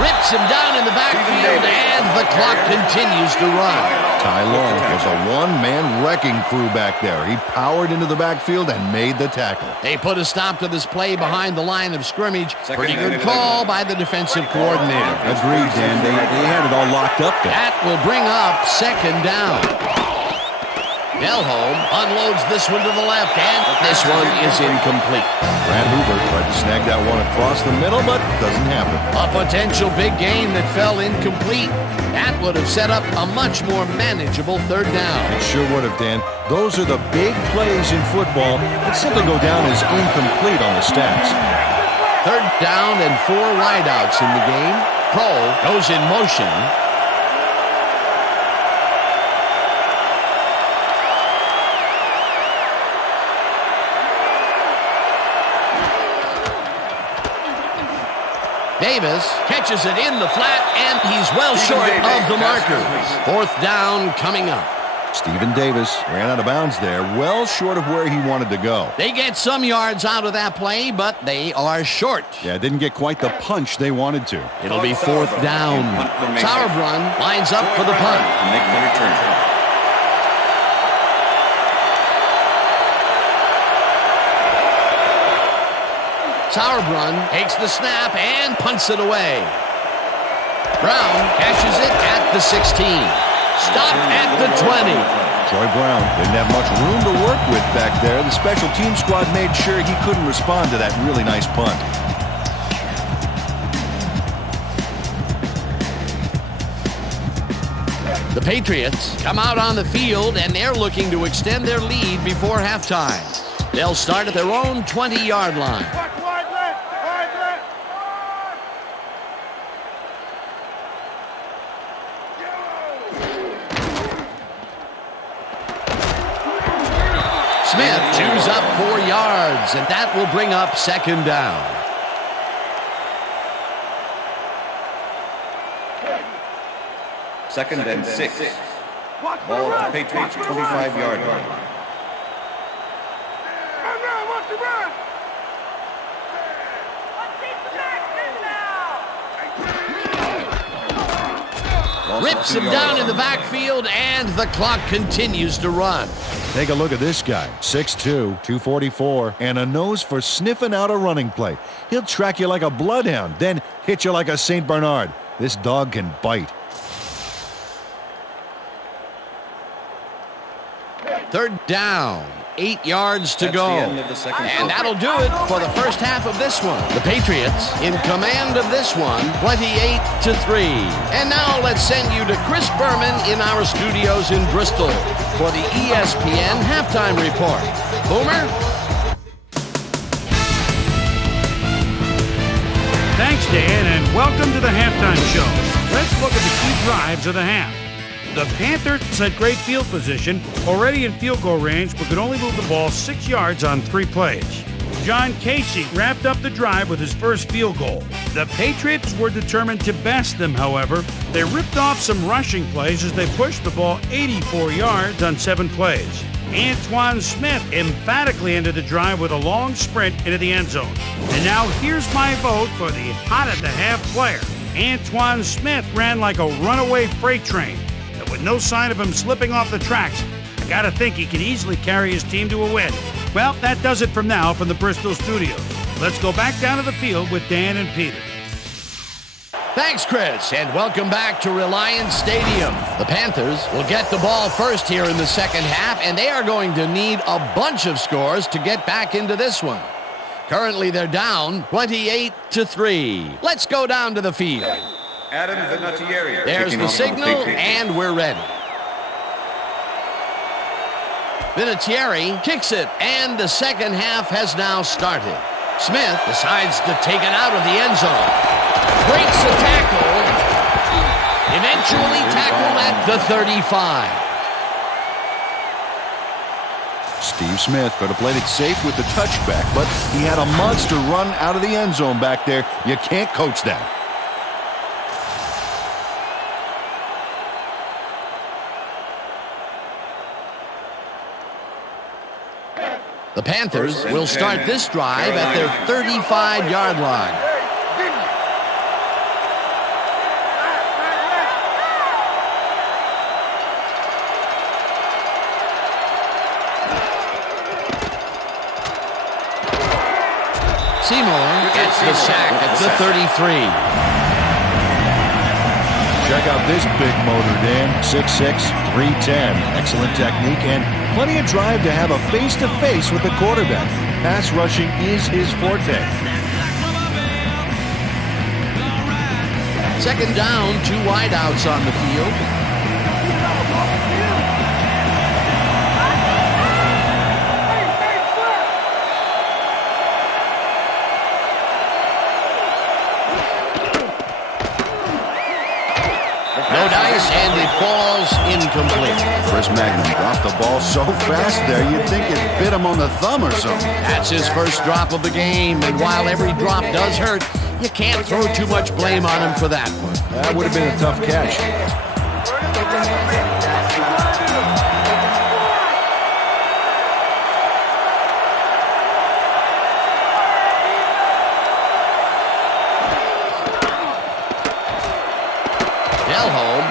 Rips him down in the backfield, and the clock continues to run. Ty Long was a one-man wrecking crew back there. He powered into the backfield and made the tackle. They put a stop to this play behind the line of scrimmage. Pretty good call by the defensive coordinator. Agreed, Dan. They had it all locked up there. That will bring up second down. Delholm unloads this one to the left, and this one is incomplete. Brad Hoover tried to snag that one across the middle, but doesn't happen. A potential big gain that fell incomplete. That would have set up a much more manageable third down. It sure would have, Dan. Those are the big plays in football that simply go down as incomplete on the stats. Third down and 4 wideouts in the game. Kroll goes in motion. Davis catches it in the flat, and he's well short of the markers. Fourth down coming up. Stephen Davis ran out of bounds there, well short of where he wanted to go. They get some yards out of that play, but they are short. Yeah, didn't get quite the punch they wanted to. It'll be fourth down. Sauerbrunn lines up for the punt. Make the return. Sauerbrunn takes the snap and punts it away. Brown catches it at the 16. Stop at the 20. Troy Brown didn't have much room to work with back there. The special team squad made sure he couldn't respond to that really nice punt. The Patriots come out on the field, and they're looking to extend their lead before halftime. They'll start at their own 20-yard line. Smith chews up 4 yards, and that will bring up second down. Second and 6. Ball at the Patriots' 25-yard line. Rips him down in the backfield, and the clock continues to run. Take a look at this guy. 6'2", 244, and a nose for sniffing out a running play. He'll track you like a bloodhound, then hit you like a St. Bernard. This dog can bite. Third down. 8 yards to go. And that'll do it for the first half of this one. The Patriots in command of this one, 28-3. And now let's send you to Chris Berman in our studios in Bristol for the ESPN Halftime Report. Boomer? Thanks, Dan, and welcome to the halftime show. Let's look at the key drives of the half. The Panthers had great field position, already in field goal range, but could only move the ball 6 yards on 3 plays. John Casey wrapped up the drive with his first field goal. The Patriots were determined to best them, however. They ripped off some rushing plays as they pushed the ball 84 yards on 7 plays. Antoine Smith emphatically ended the drive with a long sprint into the end zone. And now here's my vote for the hot-at-the-half player. Antoine Smith ran like a runaway freight train. With no sign of him slipping off the tracks, I gotta think he can easily carry his team to a win. Well, that does it from now from the Bristol studios. Let's go back down to the field with Dan and Peter. Thanks, Chris, and welcome back to Reliance Stadium. The Panthers will get the ball first here in the second half, and they are going to need a bunch of scores to get back into this one. Currently, they're down 28-3. Let's go down to the field. Adam Vinatieri. There's the signal, and we're ready. Vinatieri kicks it, and the second half has now started. Smith decides to take it out of the end zone. Breaks the tackle. Eventually tackled at the 35. Steve Smith could have played it safe with the touchback, but he had a monster run out of the end zone back there. You can't coach that. The Panthers will start this drive at their 35-yard line. Seymour gets the sack at the 33. Check out this big motor, Dan. 6'6", 310. Excellent technique and plenty of drive to have a face-to-face with the quarterback. Pass rushing is his forte. Second down, 2 wideouts on the field. No dice, and it falls incomplete. Chris Berman dropped the ball so fast there, you'd think it bit him on the thumb or something. That's his first drop of the game, and while every drop does hurt, you can't throw too much blame on him for that one. That would have been a tough catch.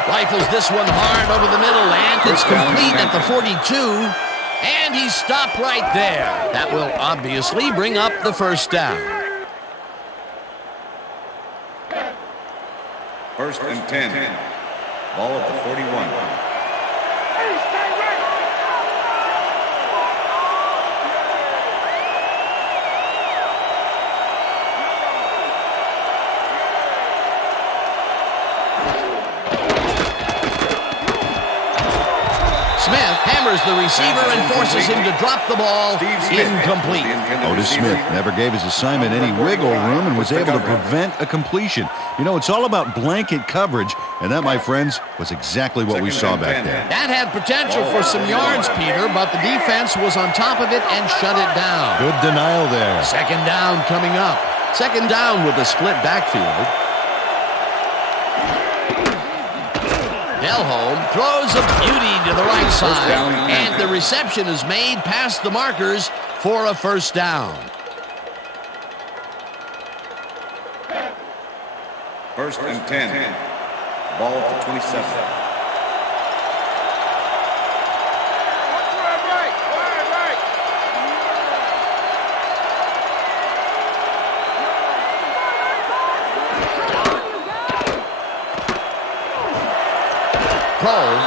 Rifles this one hard over the middle, and it's complete at the 42, and he stopped right there. That will obviously bring up the first down. 1st and 10. Ball at the 41. Smith hammers the receiver and forces him to drop the ball. Incomplete. Otis Smith never gave his assignment any wiggle room and was able to prevent a completion. You know, it's all about blanket coverage, and that, my friends, was exactly what we saw back there. That had potential for some yards, Peter, but the defense was on top of it and shut it down. Good denial there. Second down coming up. Second down with a split backfield. Delhomme throws a beauty to the right side, and the reception is made past the markers for a first down. 1st and 10. Ball at the 27.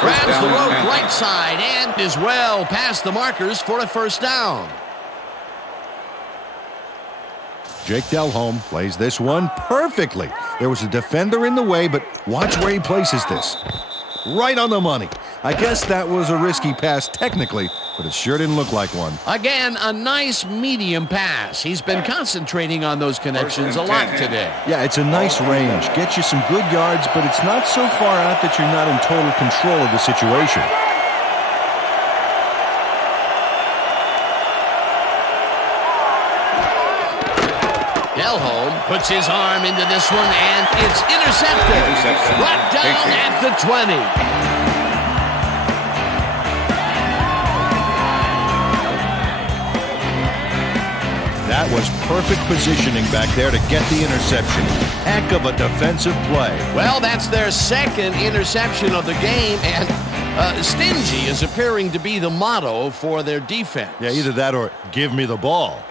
Grabs the rope right side and is well past the markers for a first down. Jake Delhomme plays this one perfectly. There was a defender in the way, but watch where he places this. Right on the money. I guess that was a risky pass technically, but it sure didn't look like one. Again, a nice medium pass. He's been concentrating on those connections a lot today. Yeah, it's a nice range. Gets you some good yards, but it's not so far out that you're not in total control of the situation. Delhomme puts his arm into this one, and it's intercepted. Brought down at the 20. That was perfect positioning back there to get the interception. Heck of a defensive play. Well, that's their second interception of the game, and stingy is appearing to be the motto for their defense. Yeah, either that or give me the ball.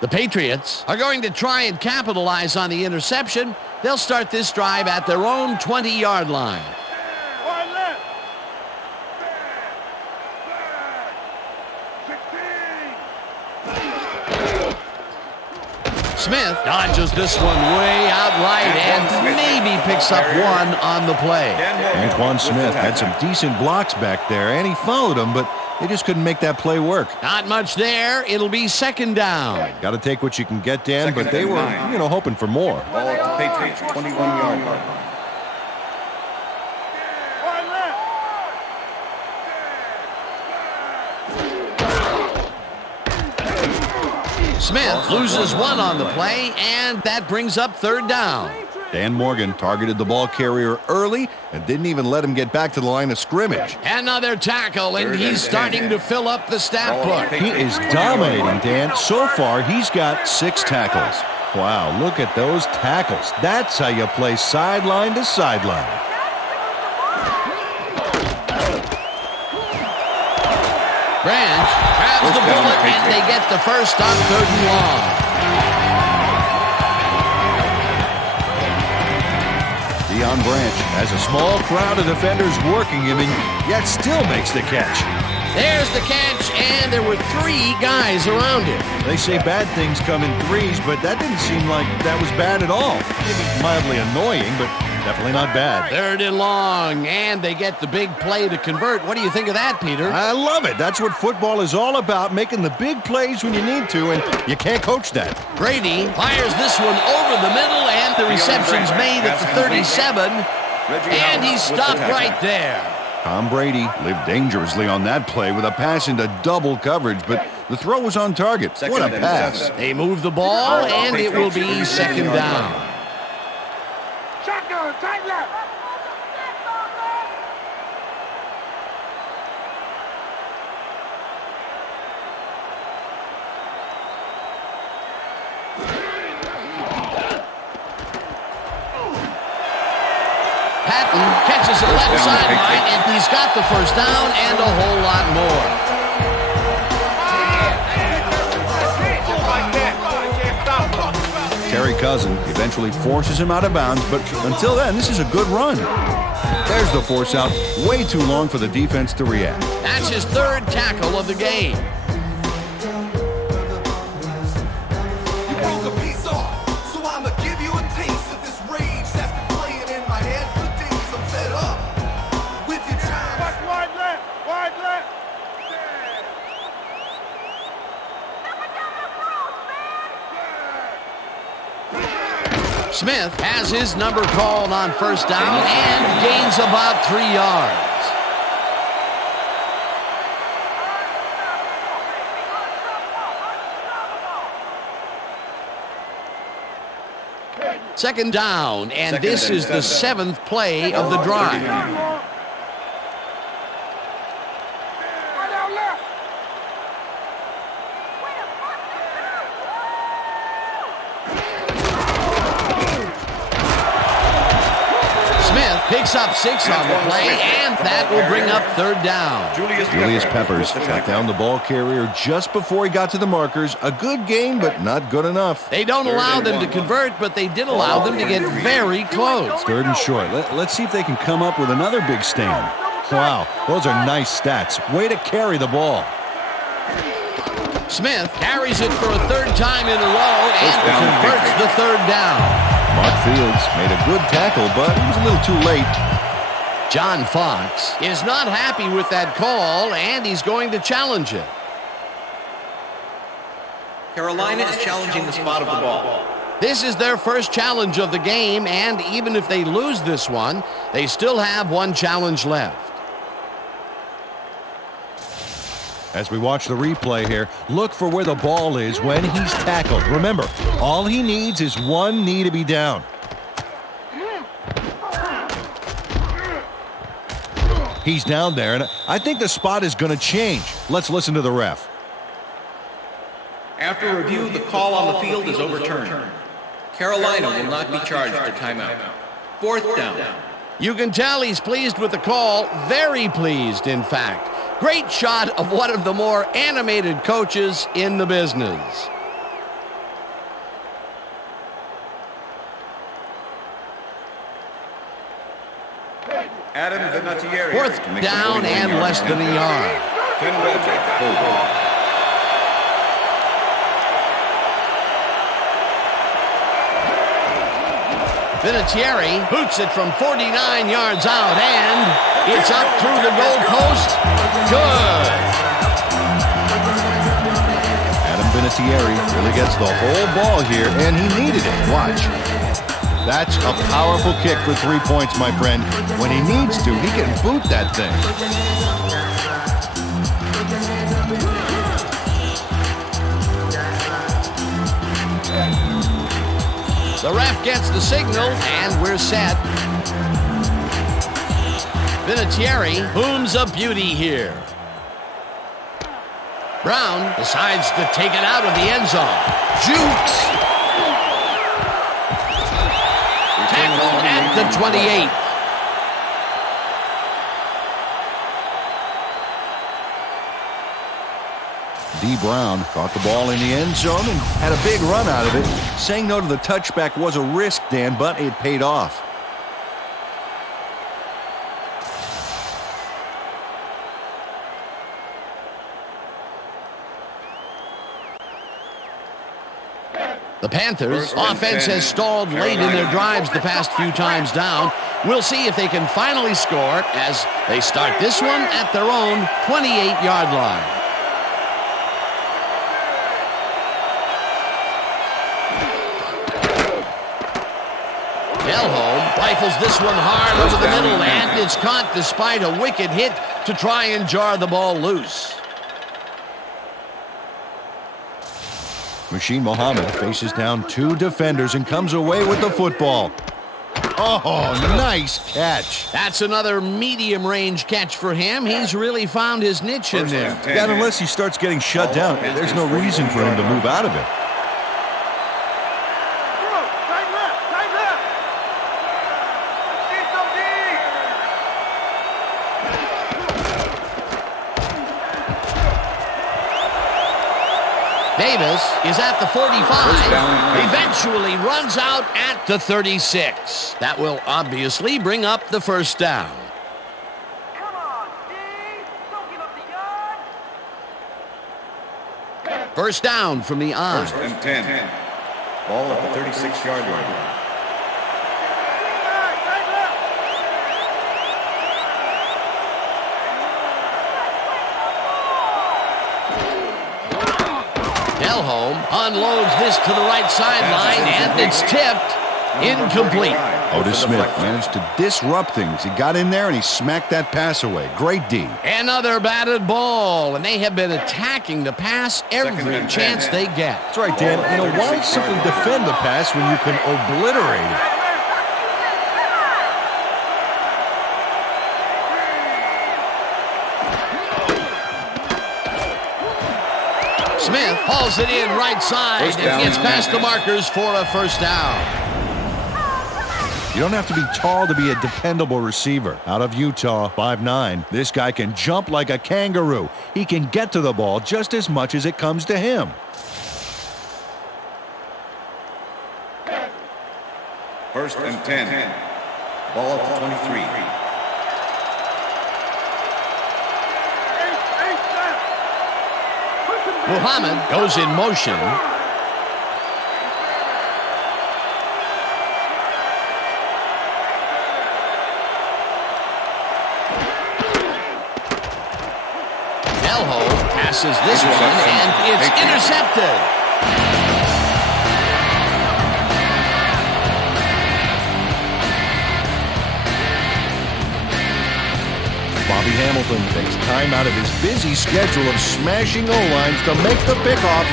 The Patriots are going to try and capitalize on the interception. They'll start this drive at their own 20-yard line. Smith dodges this one way out right and maybe picks up one on the play. Antoine Smith had some decent blocks back there, and he followed them, but they just couldn't make that play work. Not much there. It'll be second down. Got to take what you can get, Dan, but they were, hoping for more. Ball at the Patriots, 21-yard line. Smith loses one on the play, and that brings up third down. Dan Morgan targeted the ball carrier early and didn't even let him get back to the line of scrimmage. Another tackle, and he's starting to fill up the stat book. He is dominating, Dan. So far, he's got 6 tackles. Wow, look at those tackles. That's how you play sideline to sideline. Branch grabs the bullet, and they get the first on 3rd and long. Deion Branch has a small crowd of defenders working him, and yet still makes the catch. There's the catch, and there were 3 guys around him. They say bad things come in threes, but that didn't seem like that was bad at all. Maybe mildly annoying, but definitely not bad. 3rd and long, and they get the big play to convert. What do you think of that, Peter? I love it. That's what football is all about, making the big plays when you need to, and you can't coach that. Brady fires this one over the middle, and the reception's made at the 37, and he's stopped right there. Tom Brady lived dangerously on that play with a pass into double coverage, but the throw was on target. What a pass. They move the ball, and it will be 2nd down. Shotgun, tight left. Patton catches the left sideline, and he's got the first down and a whole lot more. Terry Cousin eventually forces him out of bounds, but until then, this is a good run. There's the force out. Way too long for the defense to react. That's his 3rd tackle of the game. Smith has his number called on 1st down and gains about 3 yards. Second down, and this is the 7th play of the drive. Picks up 6 on the play, and that will bring up 3rd down. Julius Peppers shot down the ball carrier just before he got to the markers. A good gain, but not good enough. They don't allow them to convert, but they did allow them to get very close. 3rd and short. Let's see if they can come up with another big stand. Wow, those are nice stats. Way to carry the ball. Smith carries it for a 3rd time in a row and converts the 3rd down. Mark Fields made a good tackle, but he was a little too late. John Fox is not happy with that call, and he's going to challenge it. Carolina is challenging the spot of the ball. This is their first challenge of the game, and even if they lose this one, they still have 1 challenge left. As we watch the replay here, look for where the ball is when he's tackled. Remember, all he needs is 1 knee to be down. He's down there, and I think the spot is going to change. Let's listen to the ref. After review, the call on the field is overturned. Carolina will not be charged a timeout. 4th down. You can tell he's pleased with the call, very pleased, in fact. Great shot of one of the more animated coaches in the business. Adam Vinatieri. 4th down and less than a yard. Vinatieri boots it from 49 yards out, and it's up through the goal post. Good. Adam Vinatieri really gets the whole ball here, and he needed it. Watch. That's a powerful kick for 3 points, my friend. When he needs to, he can boot that thing. The ref gets the signal, and we're set. Vinatieri booms a beauty here. Brown decides to take it out of the end zone. Jukes. Tackle at the 28. D. Brown caught the ball in the end zone and had a big run out of it. Saying no to the touchback was a risk, Dan, but it paid off. The Panthers' offense has stalled late in their drives the past few times down. We'll see if they can finally score as they start this one at their own 28-yard line. Delhomme rifles this one hard over the middle, and it's caught despite a wicked hit to try and jar the ball loose. Machine Muhammad faces down two defenders and comes away with the football. Oh, nice catch. That's another medium-range catch for him. He's really found his niche in there. Yeah, unless he starts getting shut down, there's no reason for him to move out of it. Davis is at the 45, eventually runs out at the 36. That will obviously bring up the first down. Come on, Steve. Don't give up the yard. First down from the on. 1st and 10. Ball at the 36-yard line. Delhomme unloads this to the right sideline, and it's tipped. Incomplete. Otis Smith managed to disrupt things. He got in there and he smacked that pass away. Great D. Another batted ball, and they have been attacking the pass every chance they get. That's right, Dan. You know, why simply defend the pass when you can obliterate it? Smith hauls it in right side and gets past the markers for a first down. You don't have to be tall to be a dependable receiver. Out of Utah, 5'9", this guy can jump like a kangaroo. He can get to the ball just as much as it comes to him. First and 10. Ball at the 23. Muhammad goes in motion. Delhomme passes this one, and it's intercepted. Bobby Hamilton takes time out of his busy schedule of smashing O-lines to make the pickoff.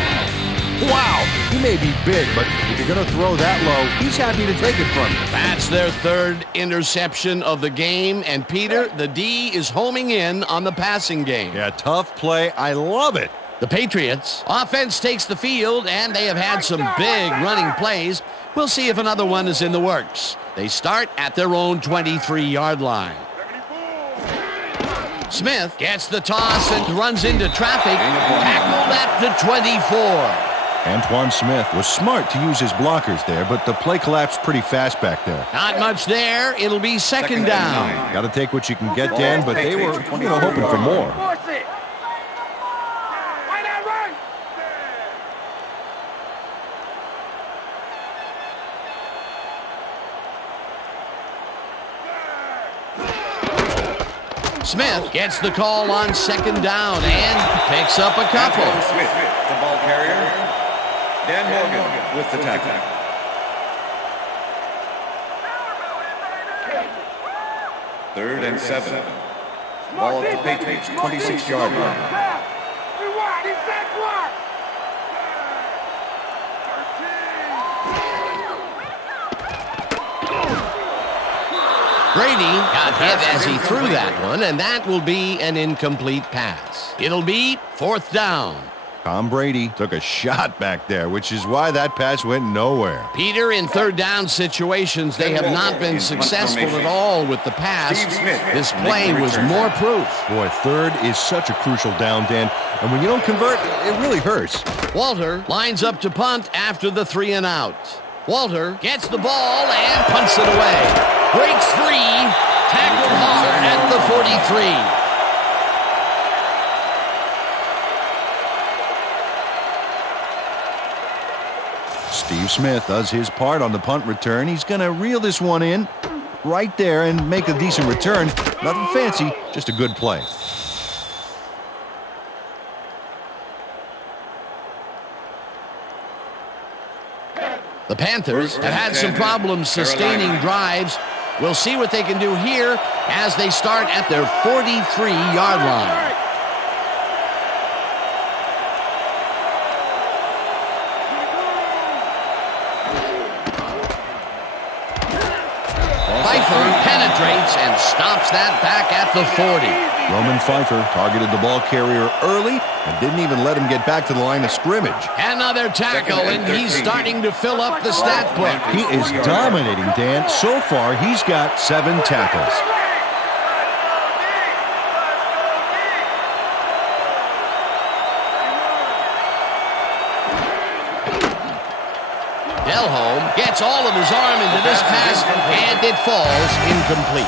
Wow, he may be big, but if you're going to throw that low, he's happy to take it from you. That's their third interception of the game, and Peter, the D is homing in on the passing game. Yeah, tough play. I love it. The Patriots offense takes the field, and they have had some big running plays. We'll see if another one is in the works. They start at their own 23-yard line. Smith gets the toss and runs into traffic, tackled at the 24. Antoine Smith was smart to use his blockers there, but the play collapsed pretty fast back there. Not much there. It'll be second down. Got to take what you can get, Dan, but they were, hoping for more. Force it. Why not run? Smith gets the call on second down and picks up a couple. Smith, the ball carrier. Dan Morgan with the tackle. Third and 7. Ball at the Patriots, 26-yard line. Brady got hit as he threw that one, and that will be an incomplete pass. It'll be 4th down. Tom Brady took a shot back there, which is why that pass went nowhere. Peter, in 3rd down situations, they have not been successful at all with the pass. This play was more proof. Boy, 3rd is such a crucial down, Dan, and when you don't convert, it really hurts. Walter lines up to punt after the 3 and out. Walter gets the ball and punts it away. Breaks free, tackled hard at the 43. Steve Smith does his part on the punt return. He's going to reel this one in right there and make a decent return. Nothing fancy, just a good play. The Panthers have had some problems sustaining drives. We'll see what they can do here as they start at their 43-yard line. Pfeiffer penetrates and stops that back at the 40. Roman Pfeiffer targeted the ball carrier early and didn't even let him get back to the line of scrimmage. Another tackle, and he's starting to fill up the stat book. He is dominating, Dan. So far, he's got 7 tackles. Delhomme gets all of his arm into this pass, and it falls incomplete.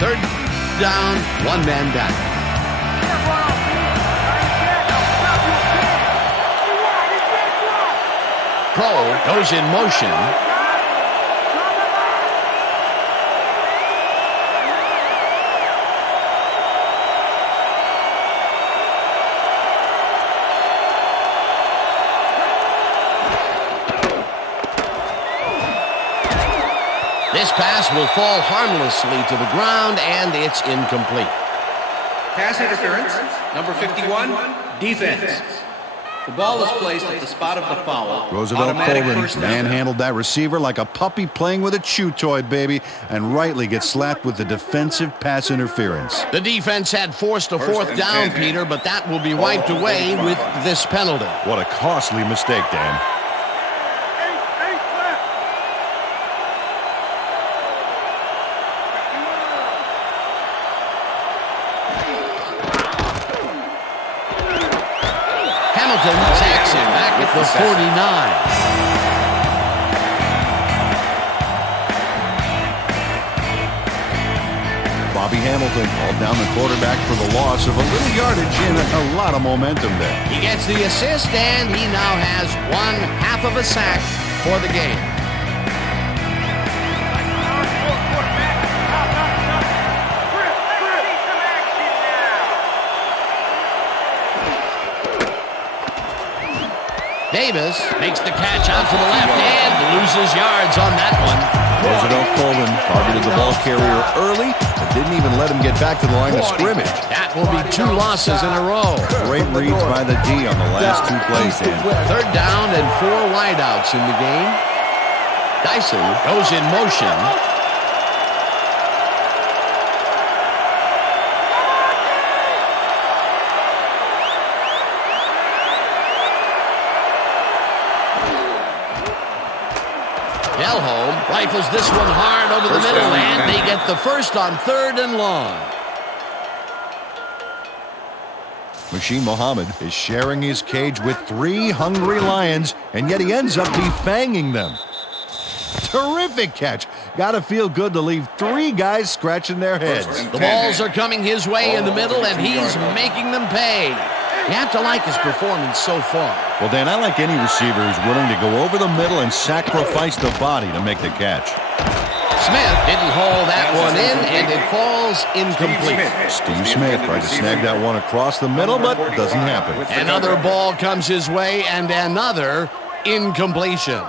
Third down, 1 man down. Pro goes in motion. This pass will fall harmlessly to the ground, and it's incomplete. Pass interference, number 51, defense. The ball is placed at the spot of the foul. Roosevelt Automatic Colvin first down. manhandled that receiver like a puppy playing with a chew toy, baby, and rightly gets slapped with the defensive pass interference. The defense had forced a 4th down, Peter, but that will be wiped away with this penalty. What a costly mistake, Dan. Sacks him back at the 49. Bobby Hamilton hauled down the quarterback for the loss of a little yardage and a lot of momentum there. He gets the assist, and he now has 1/2 of a sack for the game. Davis makes the catch out to the left and loses yards on that one. Roosevelt Colvin targeted the ball carrier early, but didn't even let him get back to the line of scrimmage. That will be 2 losses in a row. Great reads by the D on the last 2 plays, Dan. 3rd down and 4 wideouts in the game. Dyson goes in motion. Delhomme rifles this one hard over the middle, and they get the first on 3rd and long. Machine Muhammad is sharing his cage with 3 hungry lions, and yet he ends up defanging them. Terrific catch. Gotta feel good to leave 3 guys scratching their heads. The balls are coming his way in the middle, and he's making them pay. You have to like his performance so far. Well, Dan, I like any receiver who's willing to go over the middle and sacrifice the body to make the catch. Smith didn't haul that one in, and it falls incomplete. Steve Smith tried to snag that one across the middle, but it doesn't happen. Another ball comes his way, and another incompletion.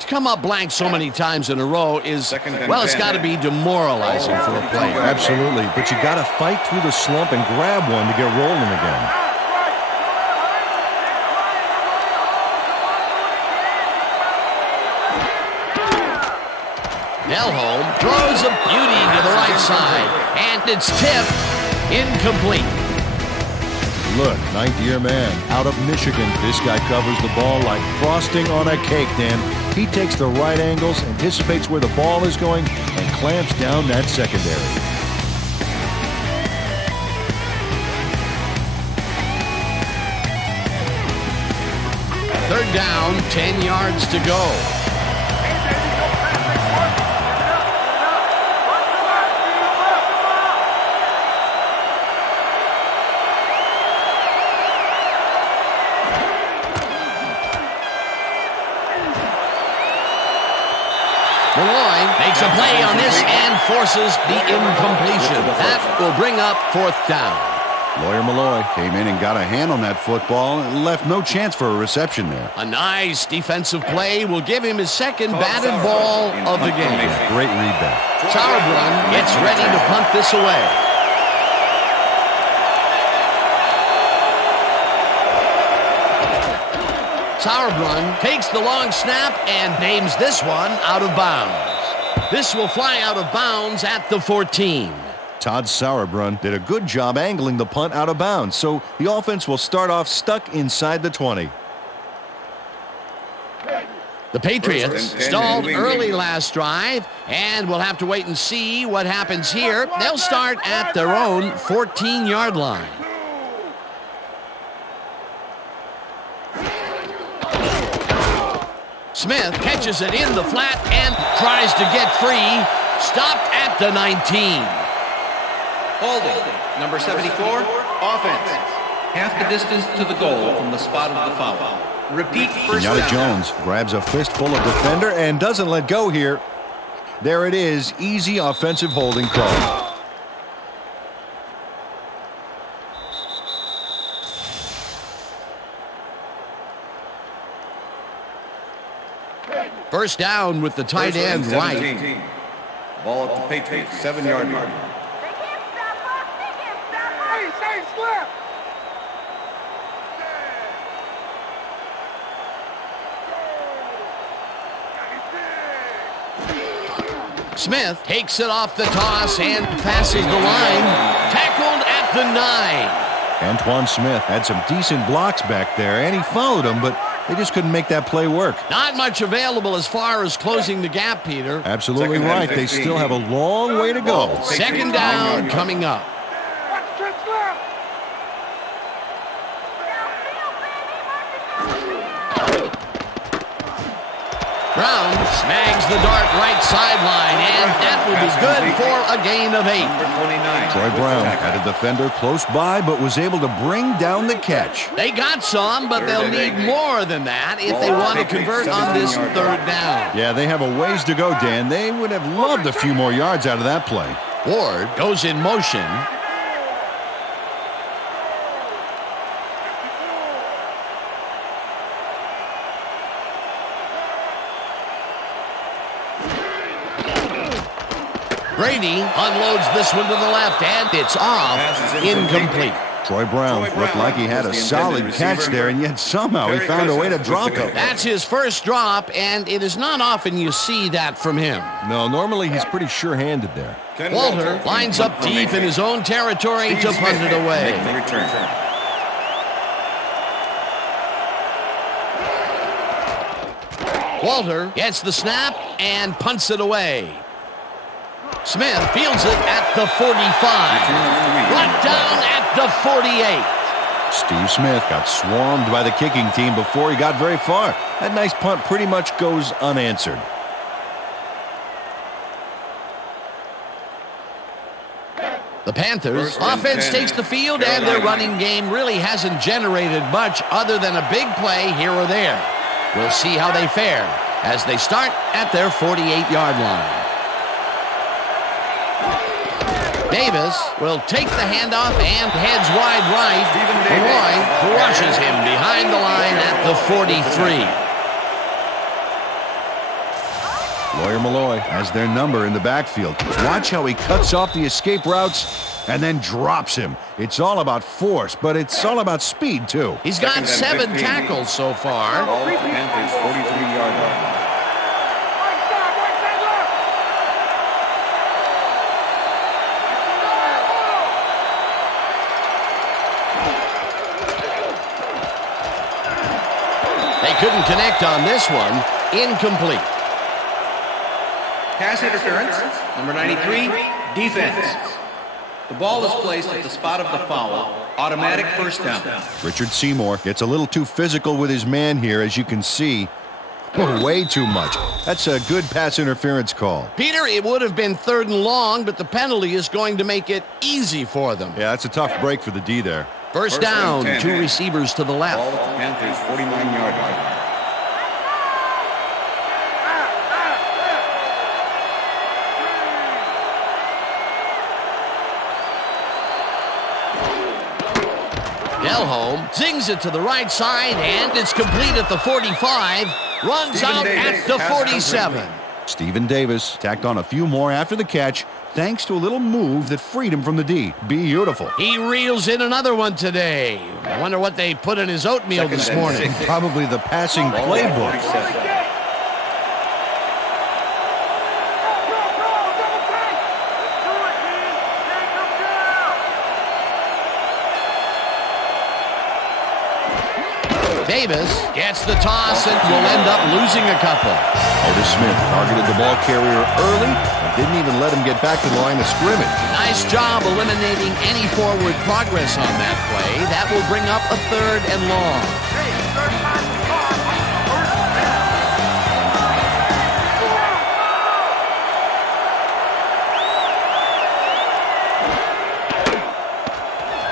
To come up blank so many times in a row is, well, it's got to be demoralizing for a player. Absolutely, but you got to fight through the slump and grab one to get rolling again. Nelholm throws a beauty to the right side, and it's tipped incomplete. Look, ninth-year man out of Michigan. This guy covers the ball like frosting on a cake, Dan. He takes the right angles, anticipates where the ball is going, and clamps down that secondary. Third down, 10 yards to go. Malloy makes a play on this and forces the incompletion. That will bring up fourth down. Lawyer Malloy came in and got a hand on that football and left no chance for a reception there. A nice defensive play will give him his second batted ball of the game. Great read there. Sauerbrunn gets ready to punt this away. Sauerbrunn takes the long snap and names this one out of bounds. This will fly out of bounds at the 14. Todd Sauerbrunn did a good job angling the punt out of bounds, so the offense will start off stuck inside the 20. The Patriots stalled early last drive, and we'll have to wait and see what happens here. They'll start at their own 14-yard line. Smith catches it in the flat and tries to get free. Stopped at the 19. Holding, number 74, offense. Half the distance to the goal from the spot of the foul. Repeat first Kenyatta down. Jones grabs a fistful of defender and doesn't let go here. There it is, easy offensive holding call. First down with the tight end right. Ball at the Patriots, 7-yard line. Smith takes it off the toss and passes the line. Tackled at the 9. Antoine Smith had some decent blocks back there, and he followed him, but they just couldn't make that play work. Not much available as far as closing the gap, Peter. Absolutely right. They still have a long way to go. Second down coming up. Brown snags the dart right sideline, and that will be good for a gain of 8. Troy Brown had a defender close by, but was able to bring down the catch. They got some, but they'll need more than that if they want to convert on this third down. Yeah, they have a ways to go, Dan. They would have loved a few more yards out of that play. Ward goes in motion. Brady unloads this one to the left, and it's off. Incomplete. Troy Brown looked like he had a solid catch there, and yet somehow he found a way to drop it. That's his first drop, and it is not often you see that from him. No, normally he's pretty sure-handed there. Walter lines up deep in his own territory to punt it away. Walter gets the snap and punts it away. Smith fields it at the 45. Brought down at the 48. Steve Smith got swarmed by the kicking team before he got very far. That nice punt pretty much goes unanswered. The Panthers offense takes the field, and their running game really hasn't generated much other than a big play here or there. We'll see how they fare as they start at their 48-yard line. Davis will take the handoff and heads wide right. Malloy crushes him behind the line at the 43. Lawyer Malloy has their number in the backfield. Watch how he cuts off the escape routes and then drops him. It's all about force, but it's all about speed, too. He's got 7 tackles so far. Ball at the Panthers' 43-yard line. They couldn't connect on this one. Incomplete. Pass interference, number 93, defense. The ball is placed at the spot of the foul. Automatic first down. Richard Seymour gets a little too physical with his man here, as you can see. Way too much. That's a good pass interference call. Peter, it would have been 3rd and long, but the penalty is going to make it easy for them. Yeah, that's a tough break for the D there. First down, 2 receivers to the left. Ball at the Panthers' 49-yard line. Delhomme zings it to the right side, and it's complete at the 45. Runs out at the 47. Stephen Davis tacked on a few more after the catch, thanks to a little move that freed him from the D. Beautiful. He reels in another one today. I wonder what they put in his oatmeal this morning. Probably the passing playbook. Davis gets the toss and will end up losing a couple. Otis Smith targeted the ball carrier early and didn't even let him get back to the line of scrimmage. Nice job eliminating any forward progress on that play. That will bring up a 3rd and long.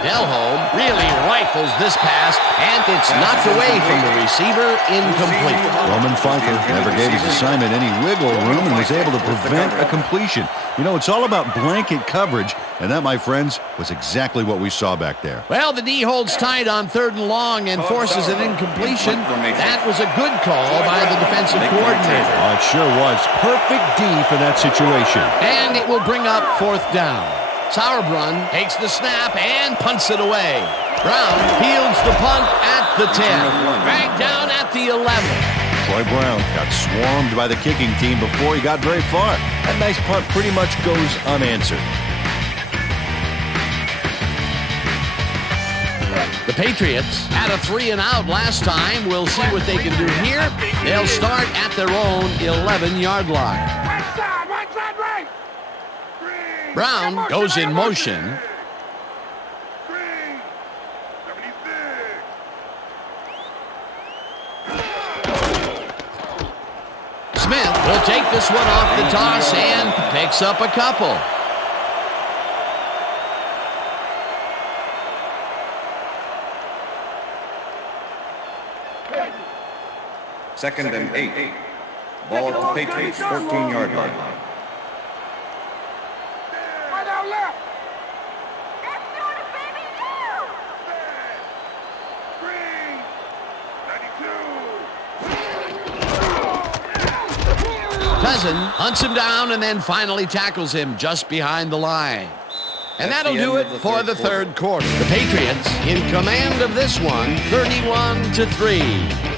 Delhomme really rifles this pass, and it's knocked away from the receiver, incomplete. Roman Pfeiffer never gave his assignment any wiggle room and was able to prevent a completion. You know, it's all about blanket coverage, and that, my friends, was exactly what we saw back there. Well, the D holds tight on 3rd and long and forces an incompletion. That was a good call by the defensive coordinator. Oh, it sure was. Perfect D for that situation. And it will bring up 4th down. Sauerbrunn takes the snap and punts it away. Brown fields the punt at the 10. Back down at the 11. Troy Brown got swarmed by the kicking team before he got very far. That nice punt pretty much goes unanswered. The Patriots had a 3-and-out last time. We'll see what they can do here. They'll start at their own 11-yard line. Right side, right. Brown goes in motion. Smith will take this one off the toss and picks up a couple. Second and 8. Ball at the Patriots' 14-yard line. Right out left. Cousin hunts him down and then finally tackles him just behind the line. And that'll do it for the 3rd quarter. The Patriots in command of this one, 31-3.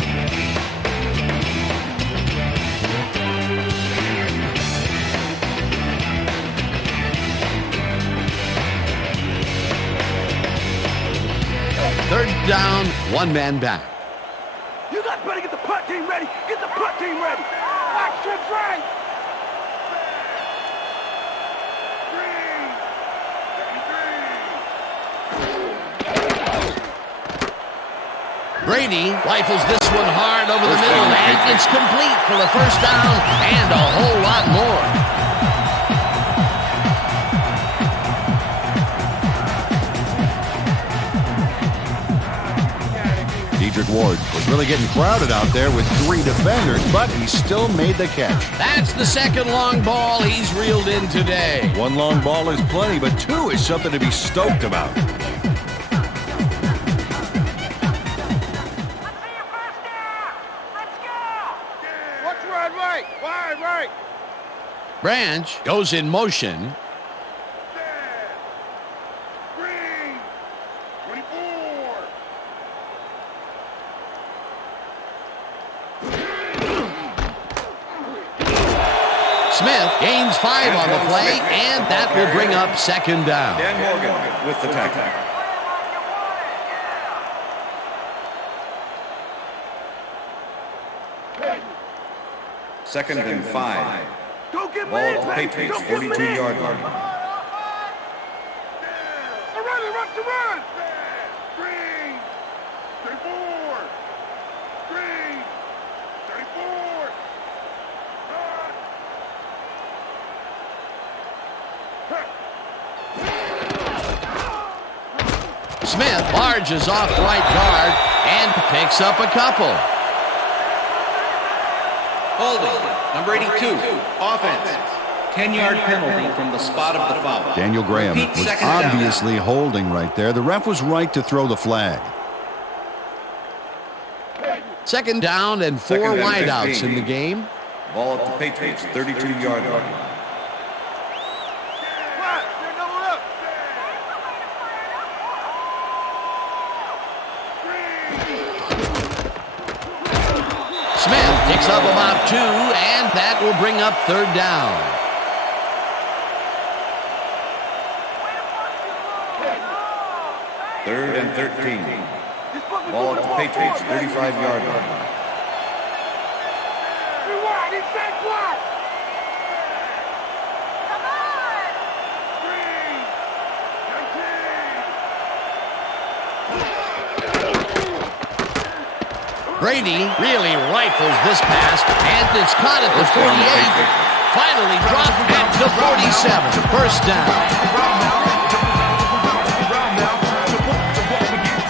Third down, 1 man back. You guys better get the punt team ready. Get the punt team ready. Action right. Brady rifles this one hard over the middle, and it's complete for the 1st down and a whole lot more. Dedrick Ward was really getting crowded out there with 3 defenders, but he still made the catch. That's the 2nd long ball he's reeled in today. 1 long ball is plenty, but 2 is something to be stoked about. Right. Branch goes in motion. Green. 24. Smith gains 5 on the play, and that will bring up 2nd down. Dan Morgan with the tackle. Second and 5. Don't get Ball mad, at the Patty. Patriots, Don't get 42-yard mad. line. Run to run. Green. 34. Green. 34. Smith barges off right guard and picks up a couple. Holding, number 82, offense. 10-yard penalty from the spot of the foul. Daniel Graham Repeat, was second down. obviously holding right there. The ref was right to throw the flag. Second down and 4 Second and wideouts 15. in the game. Ball at the Patriots, 32-yard line. Smith picks up about 2, and that will bring up third down. Third and 13. Ball at the Patriots, 35-yard line. Brady really rifles this pass, and it's caught at the 48. Finally dropped at the 47. First down.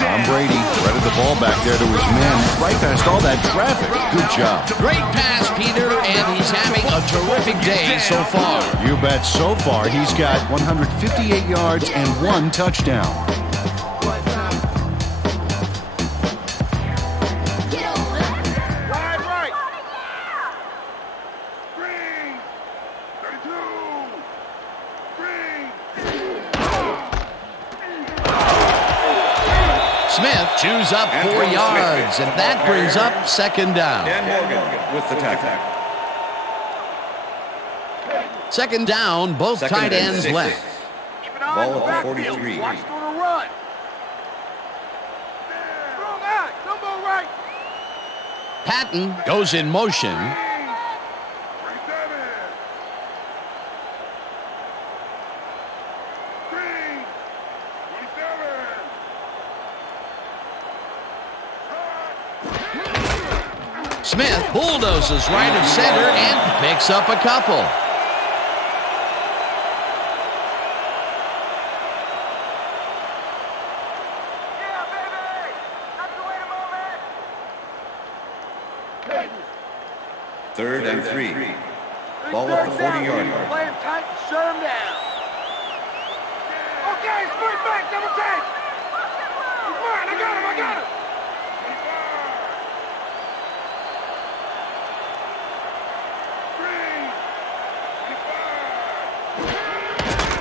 Tom Brady threaded the ball back there to his men, right past all that traffic. Good job. Great pass, Peter, and he's having a terrific day so far. You bet. So far, he's got 158 yards and 1 touchdown. Smith chews up 4 yards, and that brings up second down. Dan Morgan with the tackle. Second down, both Second tight and ends 6. left. Keep an eye Ball on the at the backfield. 43. Watch for the run. Wrong eye. Dumbo right. Patton goes in motion. Smith bulldozes right of center and picks up a couple. Yeah, baby. That's the way to move it. Third and 3. Ball at the 40-yard line. Play him tight and shut him down. Okay, split back, double take. He's mine. I got him.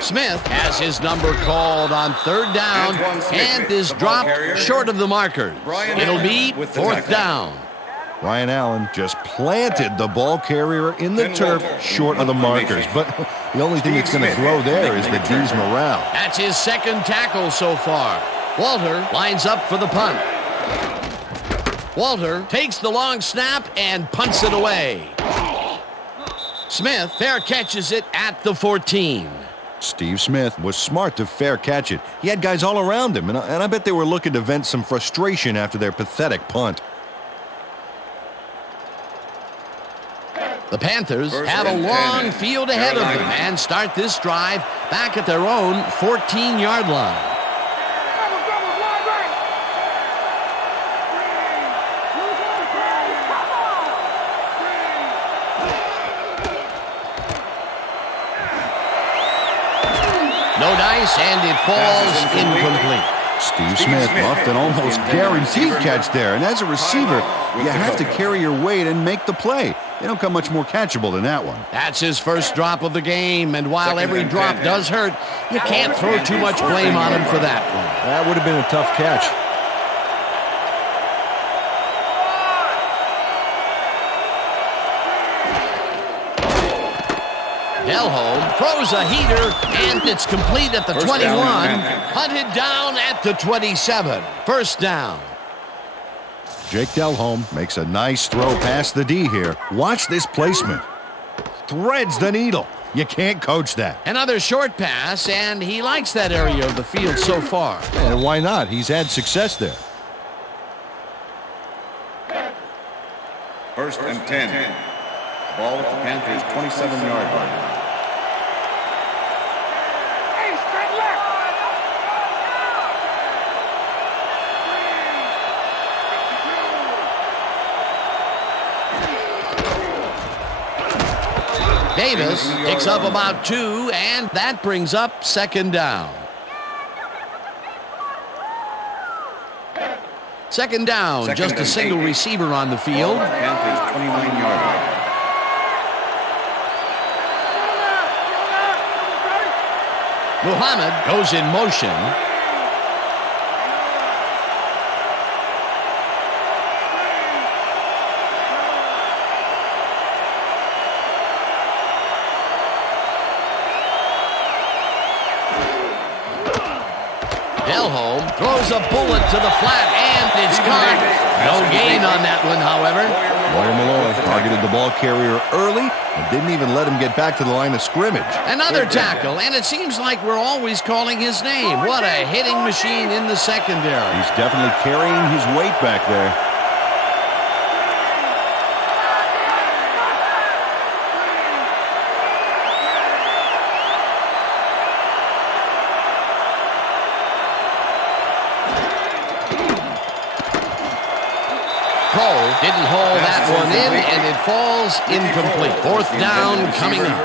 Smith has his number called on third down and is dropped short of the markers. It'll be fourth down. Ryan Allen just planted the ball carrier in the turf short of the markers. But the only thing that's going to grow there is the D's morale. That's his second tackle so far. Walter lines up for the punt. Walter takes the long snap and punts it away. Smith fair catches it at the 14. Steve Smith was smart to fair catch it. He had guys all around him, and I bet they were looking to vent some frustration after their pathetic punt. The Panthers have a long field ahead of them and start this drive back at their own 14-yard line. No dice, and it falls incomplete. Steve Smith muffed an almost guaranteed catch there, and as a receiver, you have to carry your weight and make the play. They don't come much more catchable than that one. That's his first drop of the game, and while every drop does hurt, you can't throw too much blame on him for that one. That would have been a tough catch. Delhomme throws a heater, and it's complete at the 21. Hunted down at the 27. First down. Jake Delhomme makes a nice throw past the D here. Watch this placement. Threads the needle. You can't coach that. Another short pass, and he likes that area of the field so far. And why not? He's had success there. 1st and 10. Ball at the Panthers' 27-yard line. Hey, straight left. Davis picks up about 2, and that brings up 2nd down. 2nd down, just a single receiver on the field. Panthers 29-yard line. Muhammad goes in motion. Delhomme throws a bullet to the flat, and it's caught. No gain on that one, however. Boyer Malloy targeted the ball carrier early and didn't even let him get back to the line of scrimmage. Another tackle, and it seems like we're always calling his name. What a hitting machine in the secondary. He's definitely carrying his weight back there. Cole didn't haul that one in, and it falls incomplete. 4th down coming up.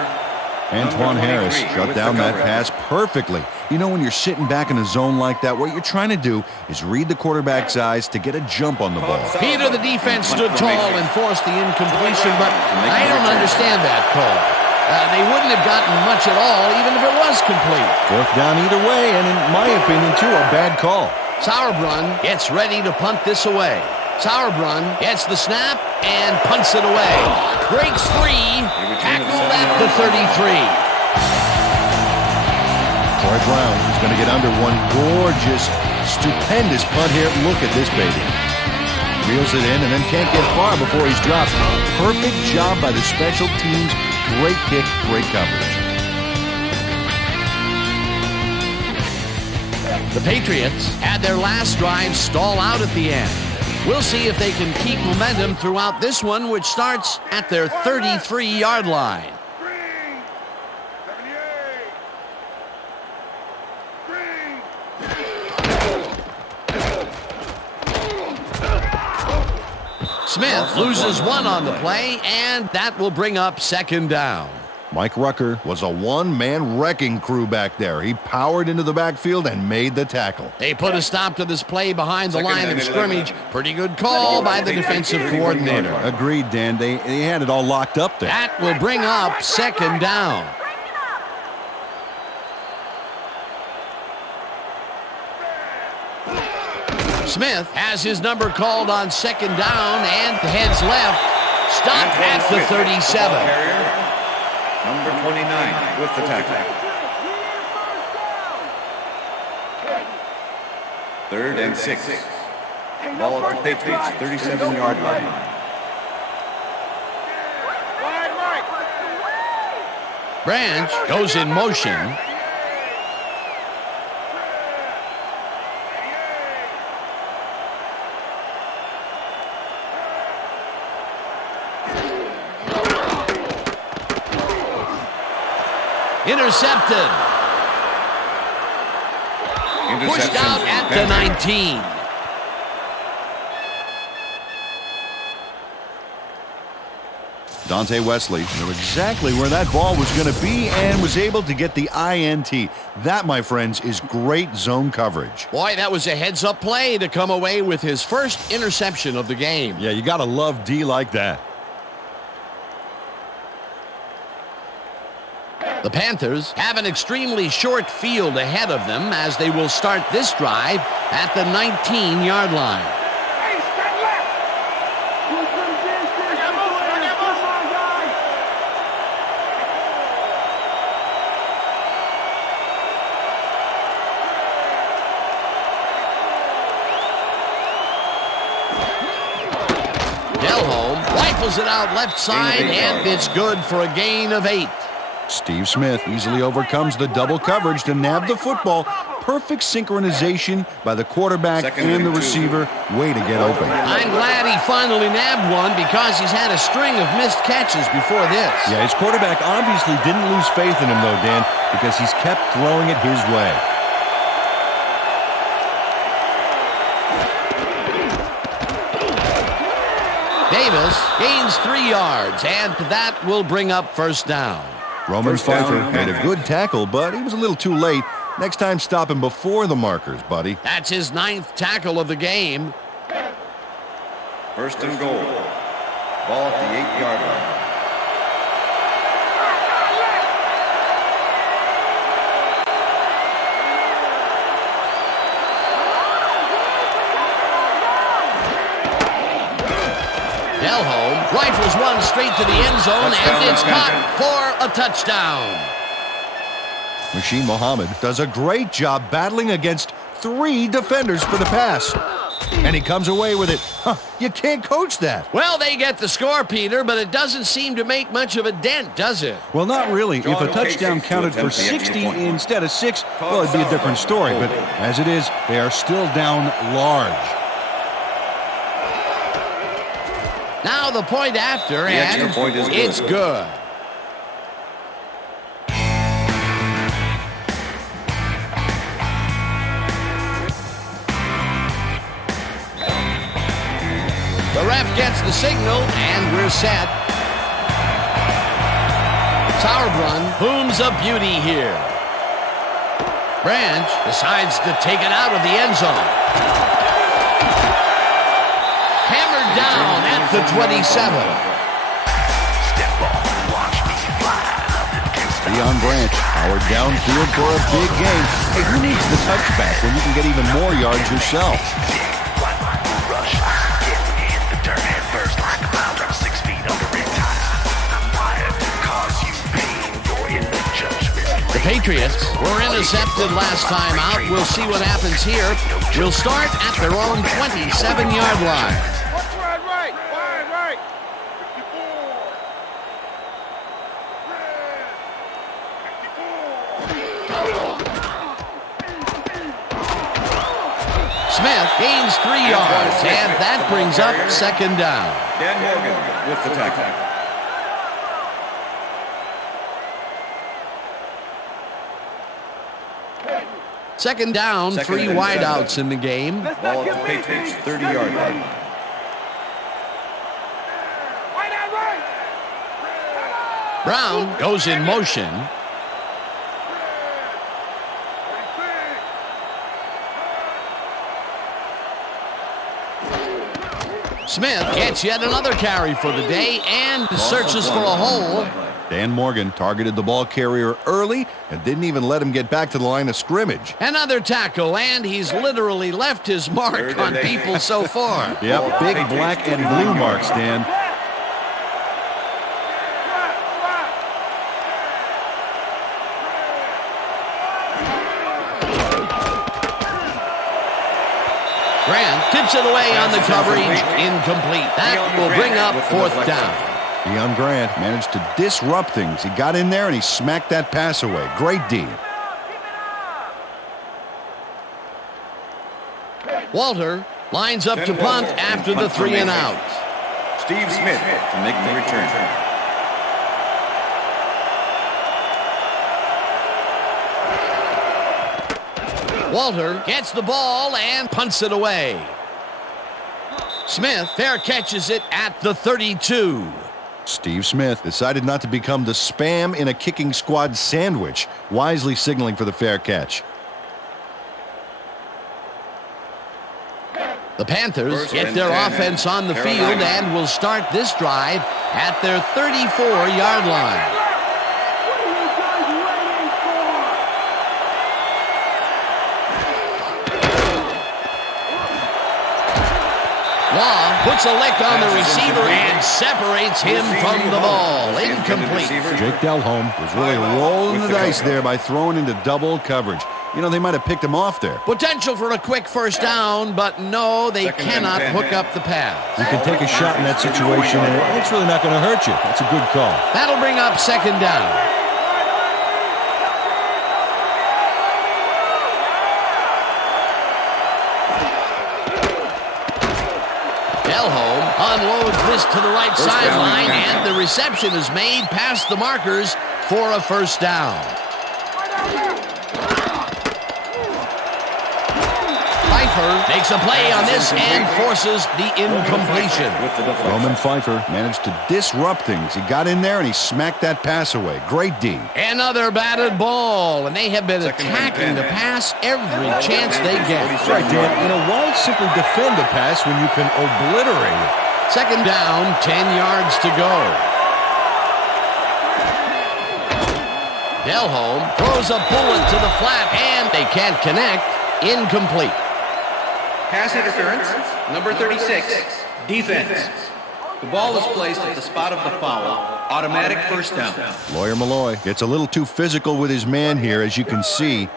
Antoine Harris shut down that pass perfectly. You know, when you're sitting back in a zone like that, what you're trying to do is read the quarterback's eyes to get a jump on the ball. Peter, the defense, stood tall and forced the incompletion, but I don't understand that call. They wouldn't have gotten much at all, even if it was complete. 4th down either way, and in my opinion, too, a bad call. Sauerbrunn gets ready to punt this away. Sauerbrunn gets the snap and punts it away. Breaks free, tackled at the 33. Troy Brown is going to get under one gorgeous, stupendous punt here. Look at this baby. Reels it in and then can't get far before he's dropped. Perfect job by the special teams. Great kick, great coverage. The Patriots had their last drive stall out at the end. We'll see if they can keep momentum throughout this one, which starts at their 33-yard line. Smith loses one on the play, and that will bring up 2nd down. Mike Rucker was a one-man wrecking crew back there. He powered into the backfield and made the tackle. They put a stop to this play behind the line of scrimmage. Pretty good call by the defensive coordinator. Agreed, Dan. They had it all locked up there. That will bring up 2nd down. Smith has his number called on 2nd down and heads left. Stopped at the 37. Number 29 with the tackle. 3rd and 6. Ball at the Patriots' 37-yard line. Branch goes in motion. Intercepted. Pushed out at the 19. Dante Wesley knew exactly where that ball was going to be and was able to get the INT. That, my friends, is great zone coverage. Boy, that was a heads-up play to come away with his first interception of the game. Yeah, you got to love D like that. The Panthers have an extremely short field ahead of them as they will start this drive at the 19-yard line. Hey, straight left. Rifles it out left side, and it's good for a gain of 8. Steve Smith easily overcomes the double coverage to nab the football. Perfect synchronization by the quarterback and the receiver. Way to get open. I'm glad he finally nabbed one because he's had a string of missed catches before this. Yeah, his quarterback obviously didn't lose faith in him, though, Dan, because he's kept throwing it his way. Davis gains 3 yards, and that will bring up first down. Roman Pfeiffer made a good tackle, but he was a little too late. Next time, stop him before the markers, buddy. That's his 9th tackle of the game. First and goal. Ball at the 8-yard line. Delhomme rifles one straight to the end zone, and it's caught for a touchdown. Machine Muhammad does a great job battling against 3 defenders for the pass. And he comes away with it. You can't coach that. Well, they get the score, Peter, but it doesn't seem to make much of a dent, does it? Well, not really. If a touchdown counted for 60 instead of 6, well, it'd be a different story. But as it is, they are still down large. Now the point after, and extra point is good. It's good. The ref gets the signal, and we're set. Sauerbrunn booms a beauty here. Branch decides to take it out of the end zone. Hammered down at the 27. Deion Branch, powered downfield for a big game. Hey, who needs the touchback when you can get even more yards yourself? The Patriots were intercepted last time out. We'll see what happens here. We'll start at their own 27-yard line. Smith gains 3 yards, and that brings up second down. Dan Morgan with the tackle. Second down, 3 wideouts in the game. Ball at the Patriots' 30-yard line. Brown goes in motion. Smith gets yet another carry for the day and searches for a hole. Dan Morgan targeted the ball carrier early and didn't even let him get back to the line of scrimmage. Another tackle, and he's literally left his mark on people so far. Yep, big black and blue marks, Dan. Grant tips it away on the coverage, incomplete. That will bring up fourth down. Deion Grant managed to disrupt things. He got in there and he smacked that pass away. Great D. Walter lines up to punt after the 3 and out. Steve Smith to make the return. Walter gets the ball and punts it away. Smith fair catches it at the 32. Steve Smith decided not to become the spam in a kicking squad sandwich, wisely signaling for the fair catch. The Panthers get their offense on the field and will start this drive at their 34-yard line. Law puts a lick on the receiver and separates him from the ball. Incomplete. Jake Delhomme was really rolling the dice there by throwing into double coverage. you know, they might have picked him off there. Potential for a quick first down, but no, they cannot hook up the pass. You can take a shot in that situation, and it's really not going to hurt you. That's a good call. That'll bring up second down. Delhomme unloads this to the right sideline, and the reception is made past the markers for a first down. Pfeiffer makes a play on this and forces the incompletion. Roman Pfeiffer managed to disrupt things. He got in there and he smacked that pass away. Great D. Another batted ball, and they have been attacking the pass every chance they get. That's right, Dan. You know, why simply defend the pass when you can obliterate it? Second down, 10 yards to go. Delhomme throws a bullet to the flat, and they can't connect. Incomplete. Pass interference, number 36, defense. The ball is placed at the spot of the foul. Automatic first down. Lawyer Malloy gets a little too physical with his man here, as you can see.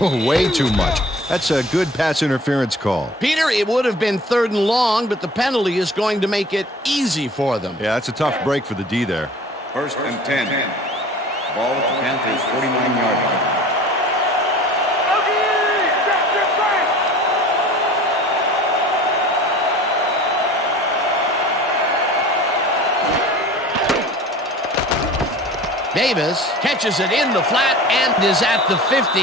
Way too much. That's a good pass interference call. Peter, it would have been 3rd and long, but the penalty is going to make it easy for them. Yeah, that's a tough break for the D there. 1st and 10. Ball at the Panthers' 49-yard line. Davis catches it in the flat and is at the 50.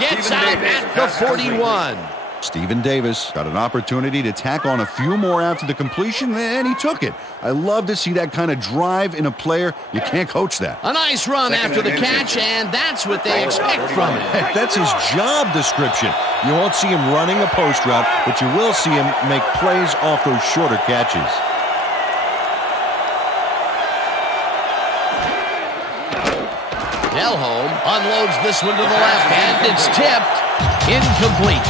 Gets out at the 41. Stephen Davis got an opportunity to tack on a few more after the completion, and he took it. I love to see that kind of drive in a player. You can't coach that. A nice run after the catch, and that's what they expect from him. Heck, that's his job description. You won't see him running a post route, but you will see him make plays off those shorter catches. Delhomme unloads this one to the left, and it's tipped. Incomplete.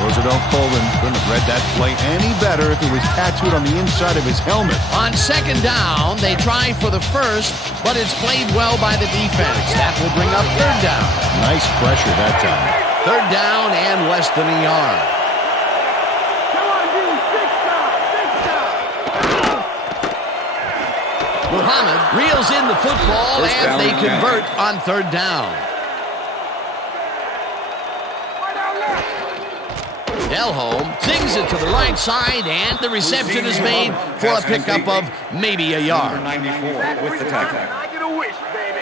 Roosevelt Colvin couldn't have read that play any better if it was tattooed on the inside of his helmet. On second down, they try for the first, but it's played well by the defense. That will bring up 3rd down. Nice pressure that time. 3rd down and less than a yard. Muhammad reels in the football, and they convert on 3rd down. Delhomme sings it to the right side, and the reception is made for a pickup of maybe a yard. Number 94 with the tackle. I get a wish, baby.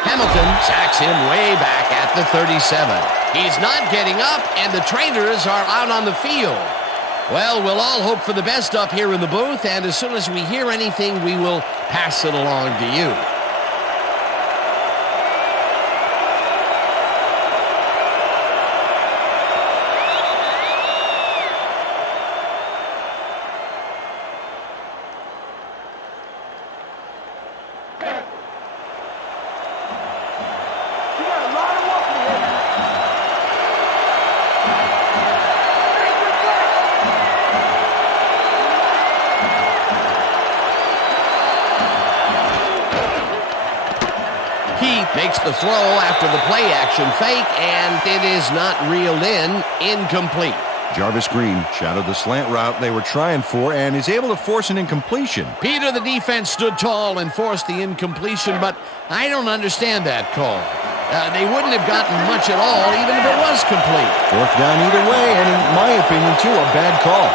Hamilton sacks him way back at the 37. He's not getting up, and the trainers are out on the field. Well, we'll all hope for the best up here in the booth, and as soon as we hear anything, we will pass it along to you. Makes the throw after the play-action fake, and it is not reeled in. Incomplete. Jarvis Green shadowed the slant route they were trying for and is able to force an incompletion. Peter, the defense stood tall and forced the incompletion, but I don't understand that call. They wouldn't have gotten much at all, even if it was complete. 4th down either way, and in my opinion, too, a bad call.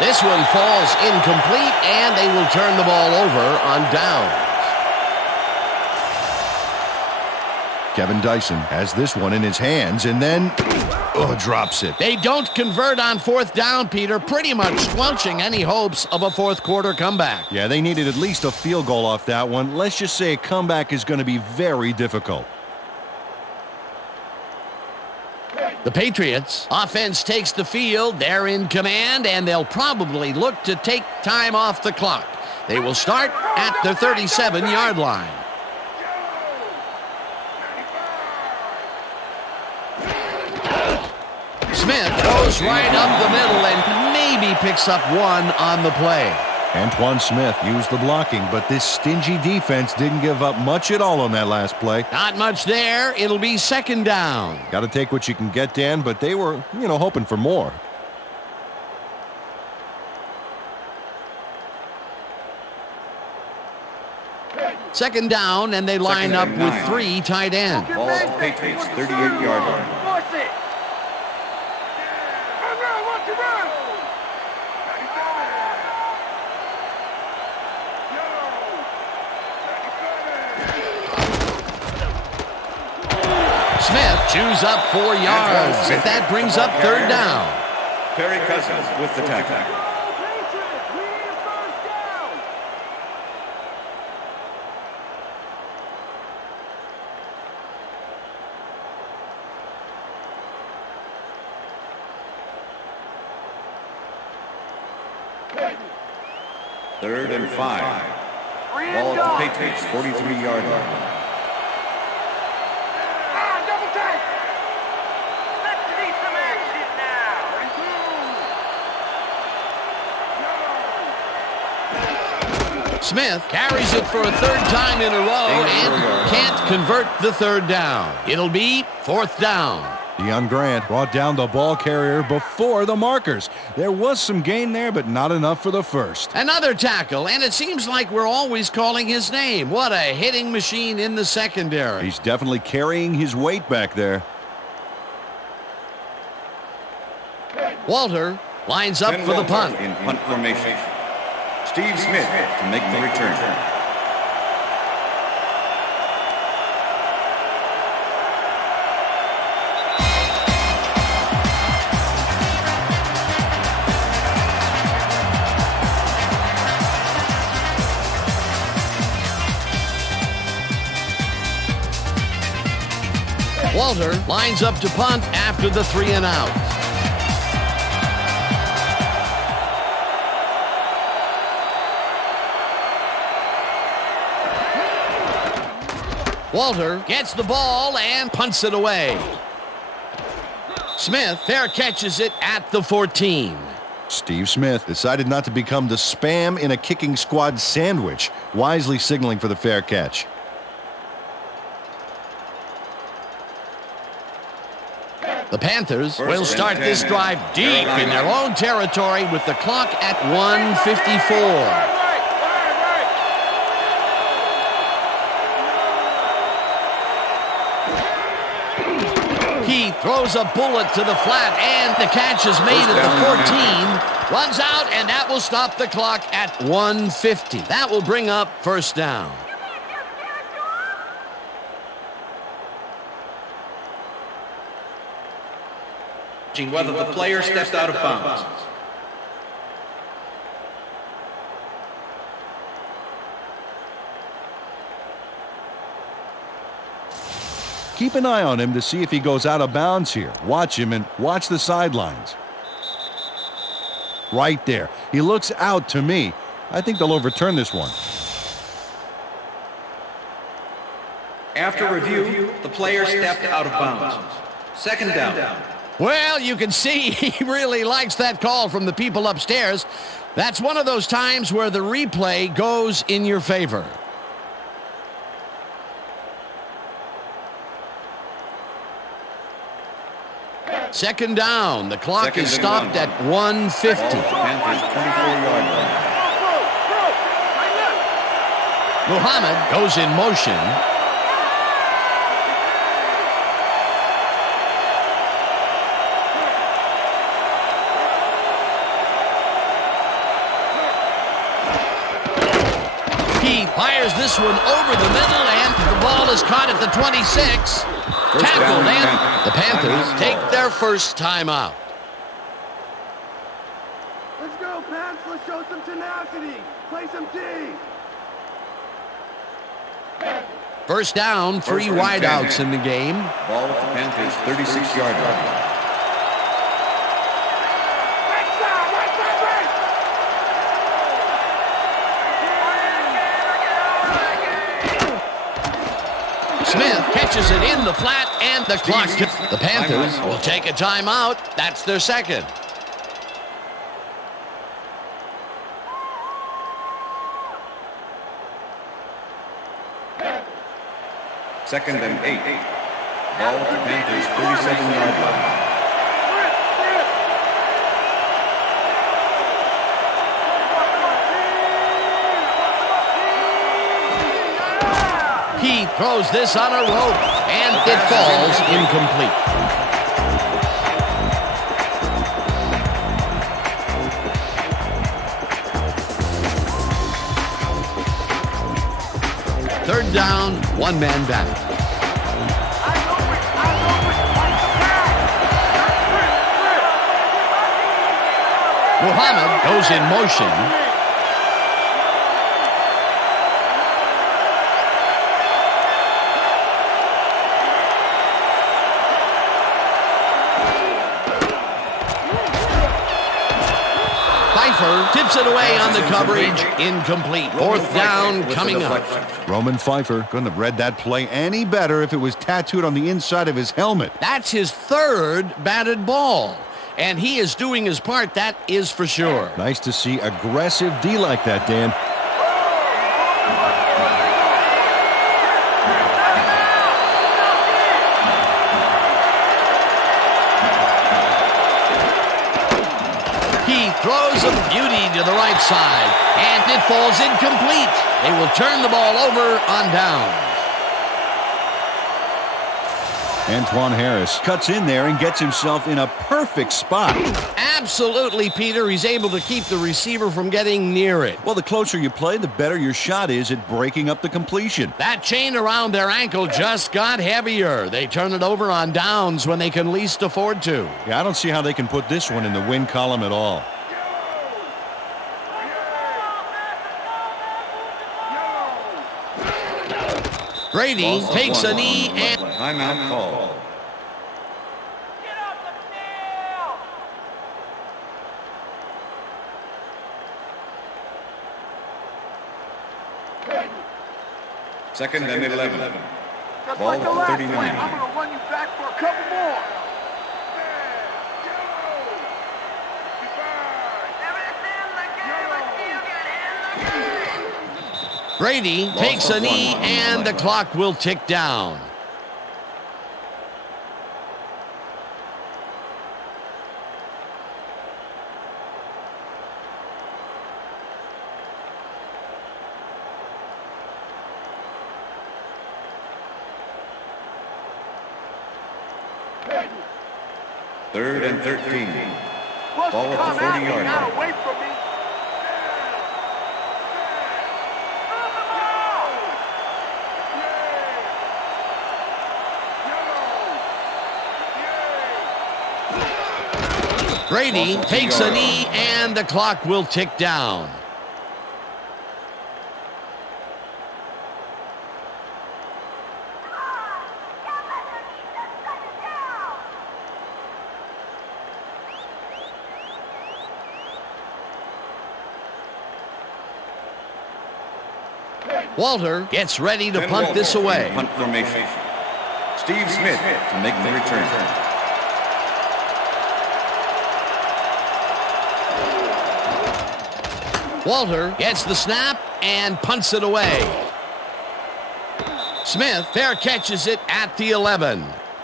This one falls incomplete, and they will turn the ball over on downs. Kevin Dyson has this one in his hands and then drops it. They don't convert on 4th down, Peter, pretty much squelching any hopes of a 4th quarter comeback. Yeah, they needed at least a field goal off that one. Let's just say a comeback is going to be very difficult. The Patriots offense takes the field. They're in command, and they'll probably look to take time off the clock. They will start at the 37-yard line. Smith goes right up the middle and maybe picks up one on the play. Antoine Smith used the blocking, but this stingy defense didn't give up much at all on that last play. Not much there. It'll be second down. Got to take what you can get, Dan, but they were, hoping for more. Second down, and they line up with 3 tight ends. Ball at the Patriots, 38-yard line. Force it. Run, watch it run. Smith chews up 4 yards, and that brings up third down. Perry Cousins with the tackle. Patriots, we need a first down. Third and 5. Ball at the Patriots, 43-yard line. Double take. Let's see some action now. Smith carries it for a third time in a row and can't convert the third down. It'll be fourth down. Deion Grant brought down the ball carrier before the markers. There was some gain there, but not enough for the first. Another tackle, and it seems like we're always calling his name. What a hitting machine in the secondary. He's definitely carrying his weight back there. Walter lines up Ben for the Walter punt. in punt formation. Steve Smith to make the return. Walter lines up to punt after the 3 and out. Walter gets the ball and punts it away. Smith fair catches it at the 14. Steve Smith decided not to become the spam in a kicking squad sandwich, wisely signaling for the fair catch. The Panthers will start this drive deep in their own territory with the clock at 1:54. He throws a bullet to the flat, and the catch is made at the 14. Runs out, and that will stop the clock at 1:50. That will bring up first down. Whether the player stepped out of bounds. Keep an eye on him to see if he goes out of bounds here. Watch him and watch the sidelines. Right there. He looks out to me. I think they'll overturn this one. After review, the player stepped out of bounds. Second down. Well, you can see he really likes that call from the people upstairs. That's one of those times where the replay goes in your favor. Second down. The clock is stopped at 1:50. Panthers 24-yard line. Muhammad goes in motion. Fires this one over the middle, and the ball is caught at the 26. Tackled, and the Panthers take their first timeout. Let's go, Pants. Let's show some tenacity. Play some D. First down, 3 wideouts in the game. Ball at the Panthers 36-yard line. Smith catches it in the flat, and the clock. The Panthers will take a timeout. That's their second. Second and 8. Ball at the Panthers' 37-yard line. He throws this on a rope, and it falls incomplete. Third down, one man back. Muhammad goes in motion. Tips it away on the coverage. Incomplete. Fourth down coming up. Roman Pfeiffer couldn't have read that play any better if it was tattooed on the inside of his helmet. That's his third batted ball. And he is doing his part, that is for sure. Nice to see aggressive D like that, Dan. Throws a beauty to the right side, and it falls incomplete. They will turn the ball over on downs. Antoine Harris cuts in there and gets himself in a perfect spot. Absolutely, Peter. He's able to keep the receiver from getting near it. Well, the closer you play, the better your shot is at breaking up the completion. That chain around their ankle just got heavier. They turn it over on downs when they can least afford to. Yeah, I don't see how they can put this one in the win column at all. Brady takes a knee and... Timeout call. Second and 11. Ball at the 39. I'm going to run you back for a couple more. Brady takes a knee, and the clock will tick down. Third and 13. Ball at the 40-yard line. Away from me. Brady takes a knee, and the clock will tick down. Walter gets ready to punt this away. Punt formation. Steve Smith to make the return. Walter gets the snap and punts it away. Smith fair catches it at the 11.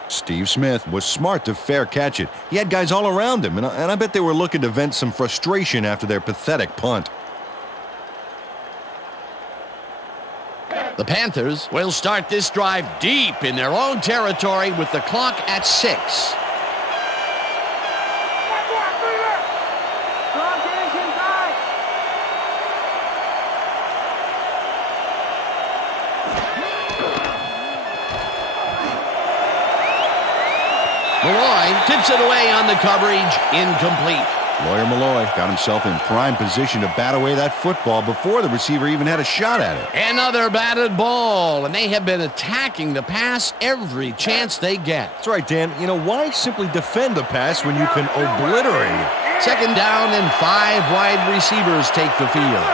Steve Smith was smart to fair catch it. He had guys all around him, and I bet they were looking to vent some frustration after their pathetic punt. The Panthers will start this drive deep in their own territory with the clock at 6. Malloy tips it away on the coverage, incomplete. Lawyer Malloy got himself in prime position to bat away that football before the receiver even had a shot at it. Another batted ball, and they have been attacking the pass every chance they get. That's right, Dan. You know, why simply defend the pass when you can obliterate it? Second down and 5 wide receivers take the field.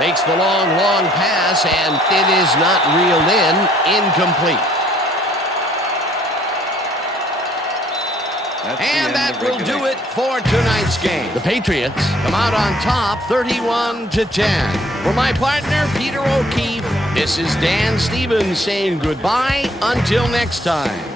Makes the long pass, and it is not reeled in. Incomplete. And that will do it for tonight's game. The Patriots come out on top 31-10. For my partner, Peter O'Keefe, this is Dan Stevens saying goodbye until next time.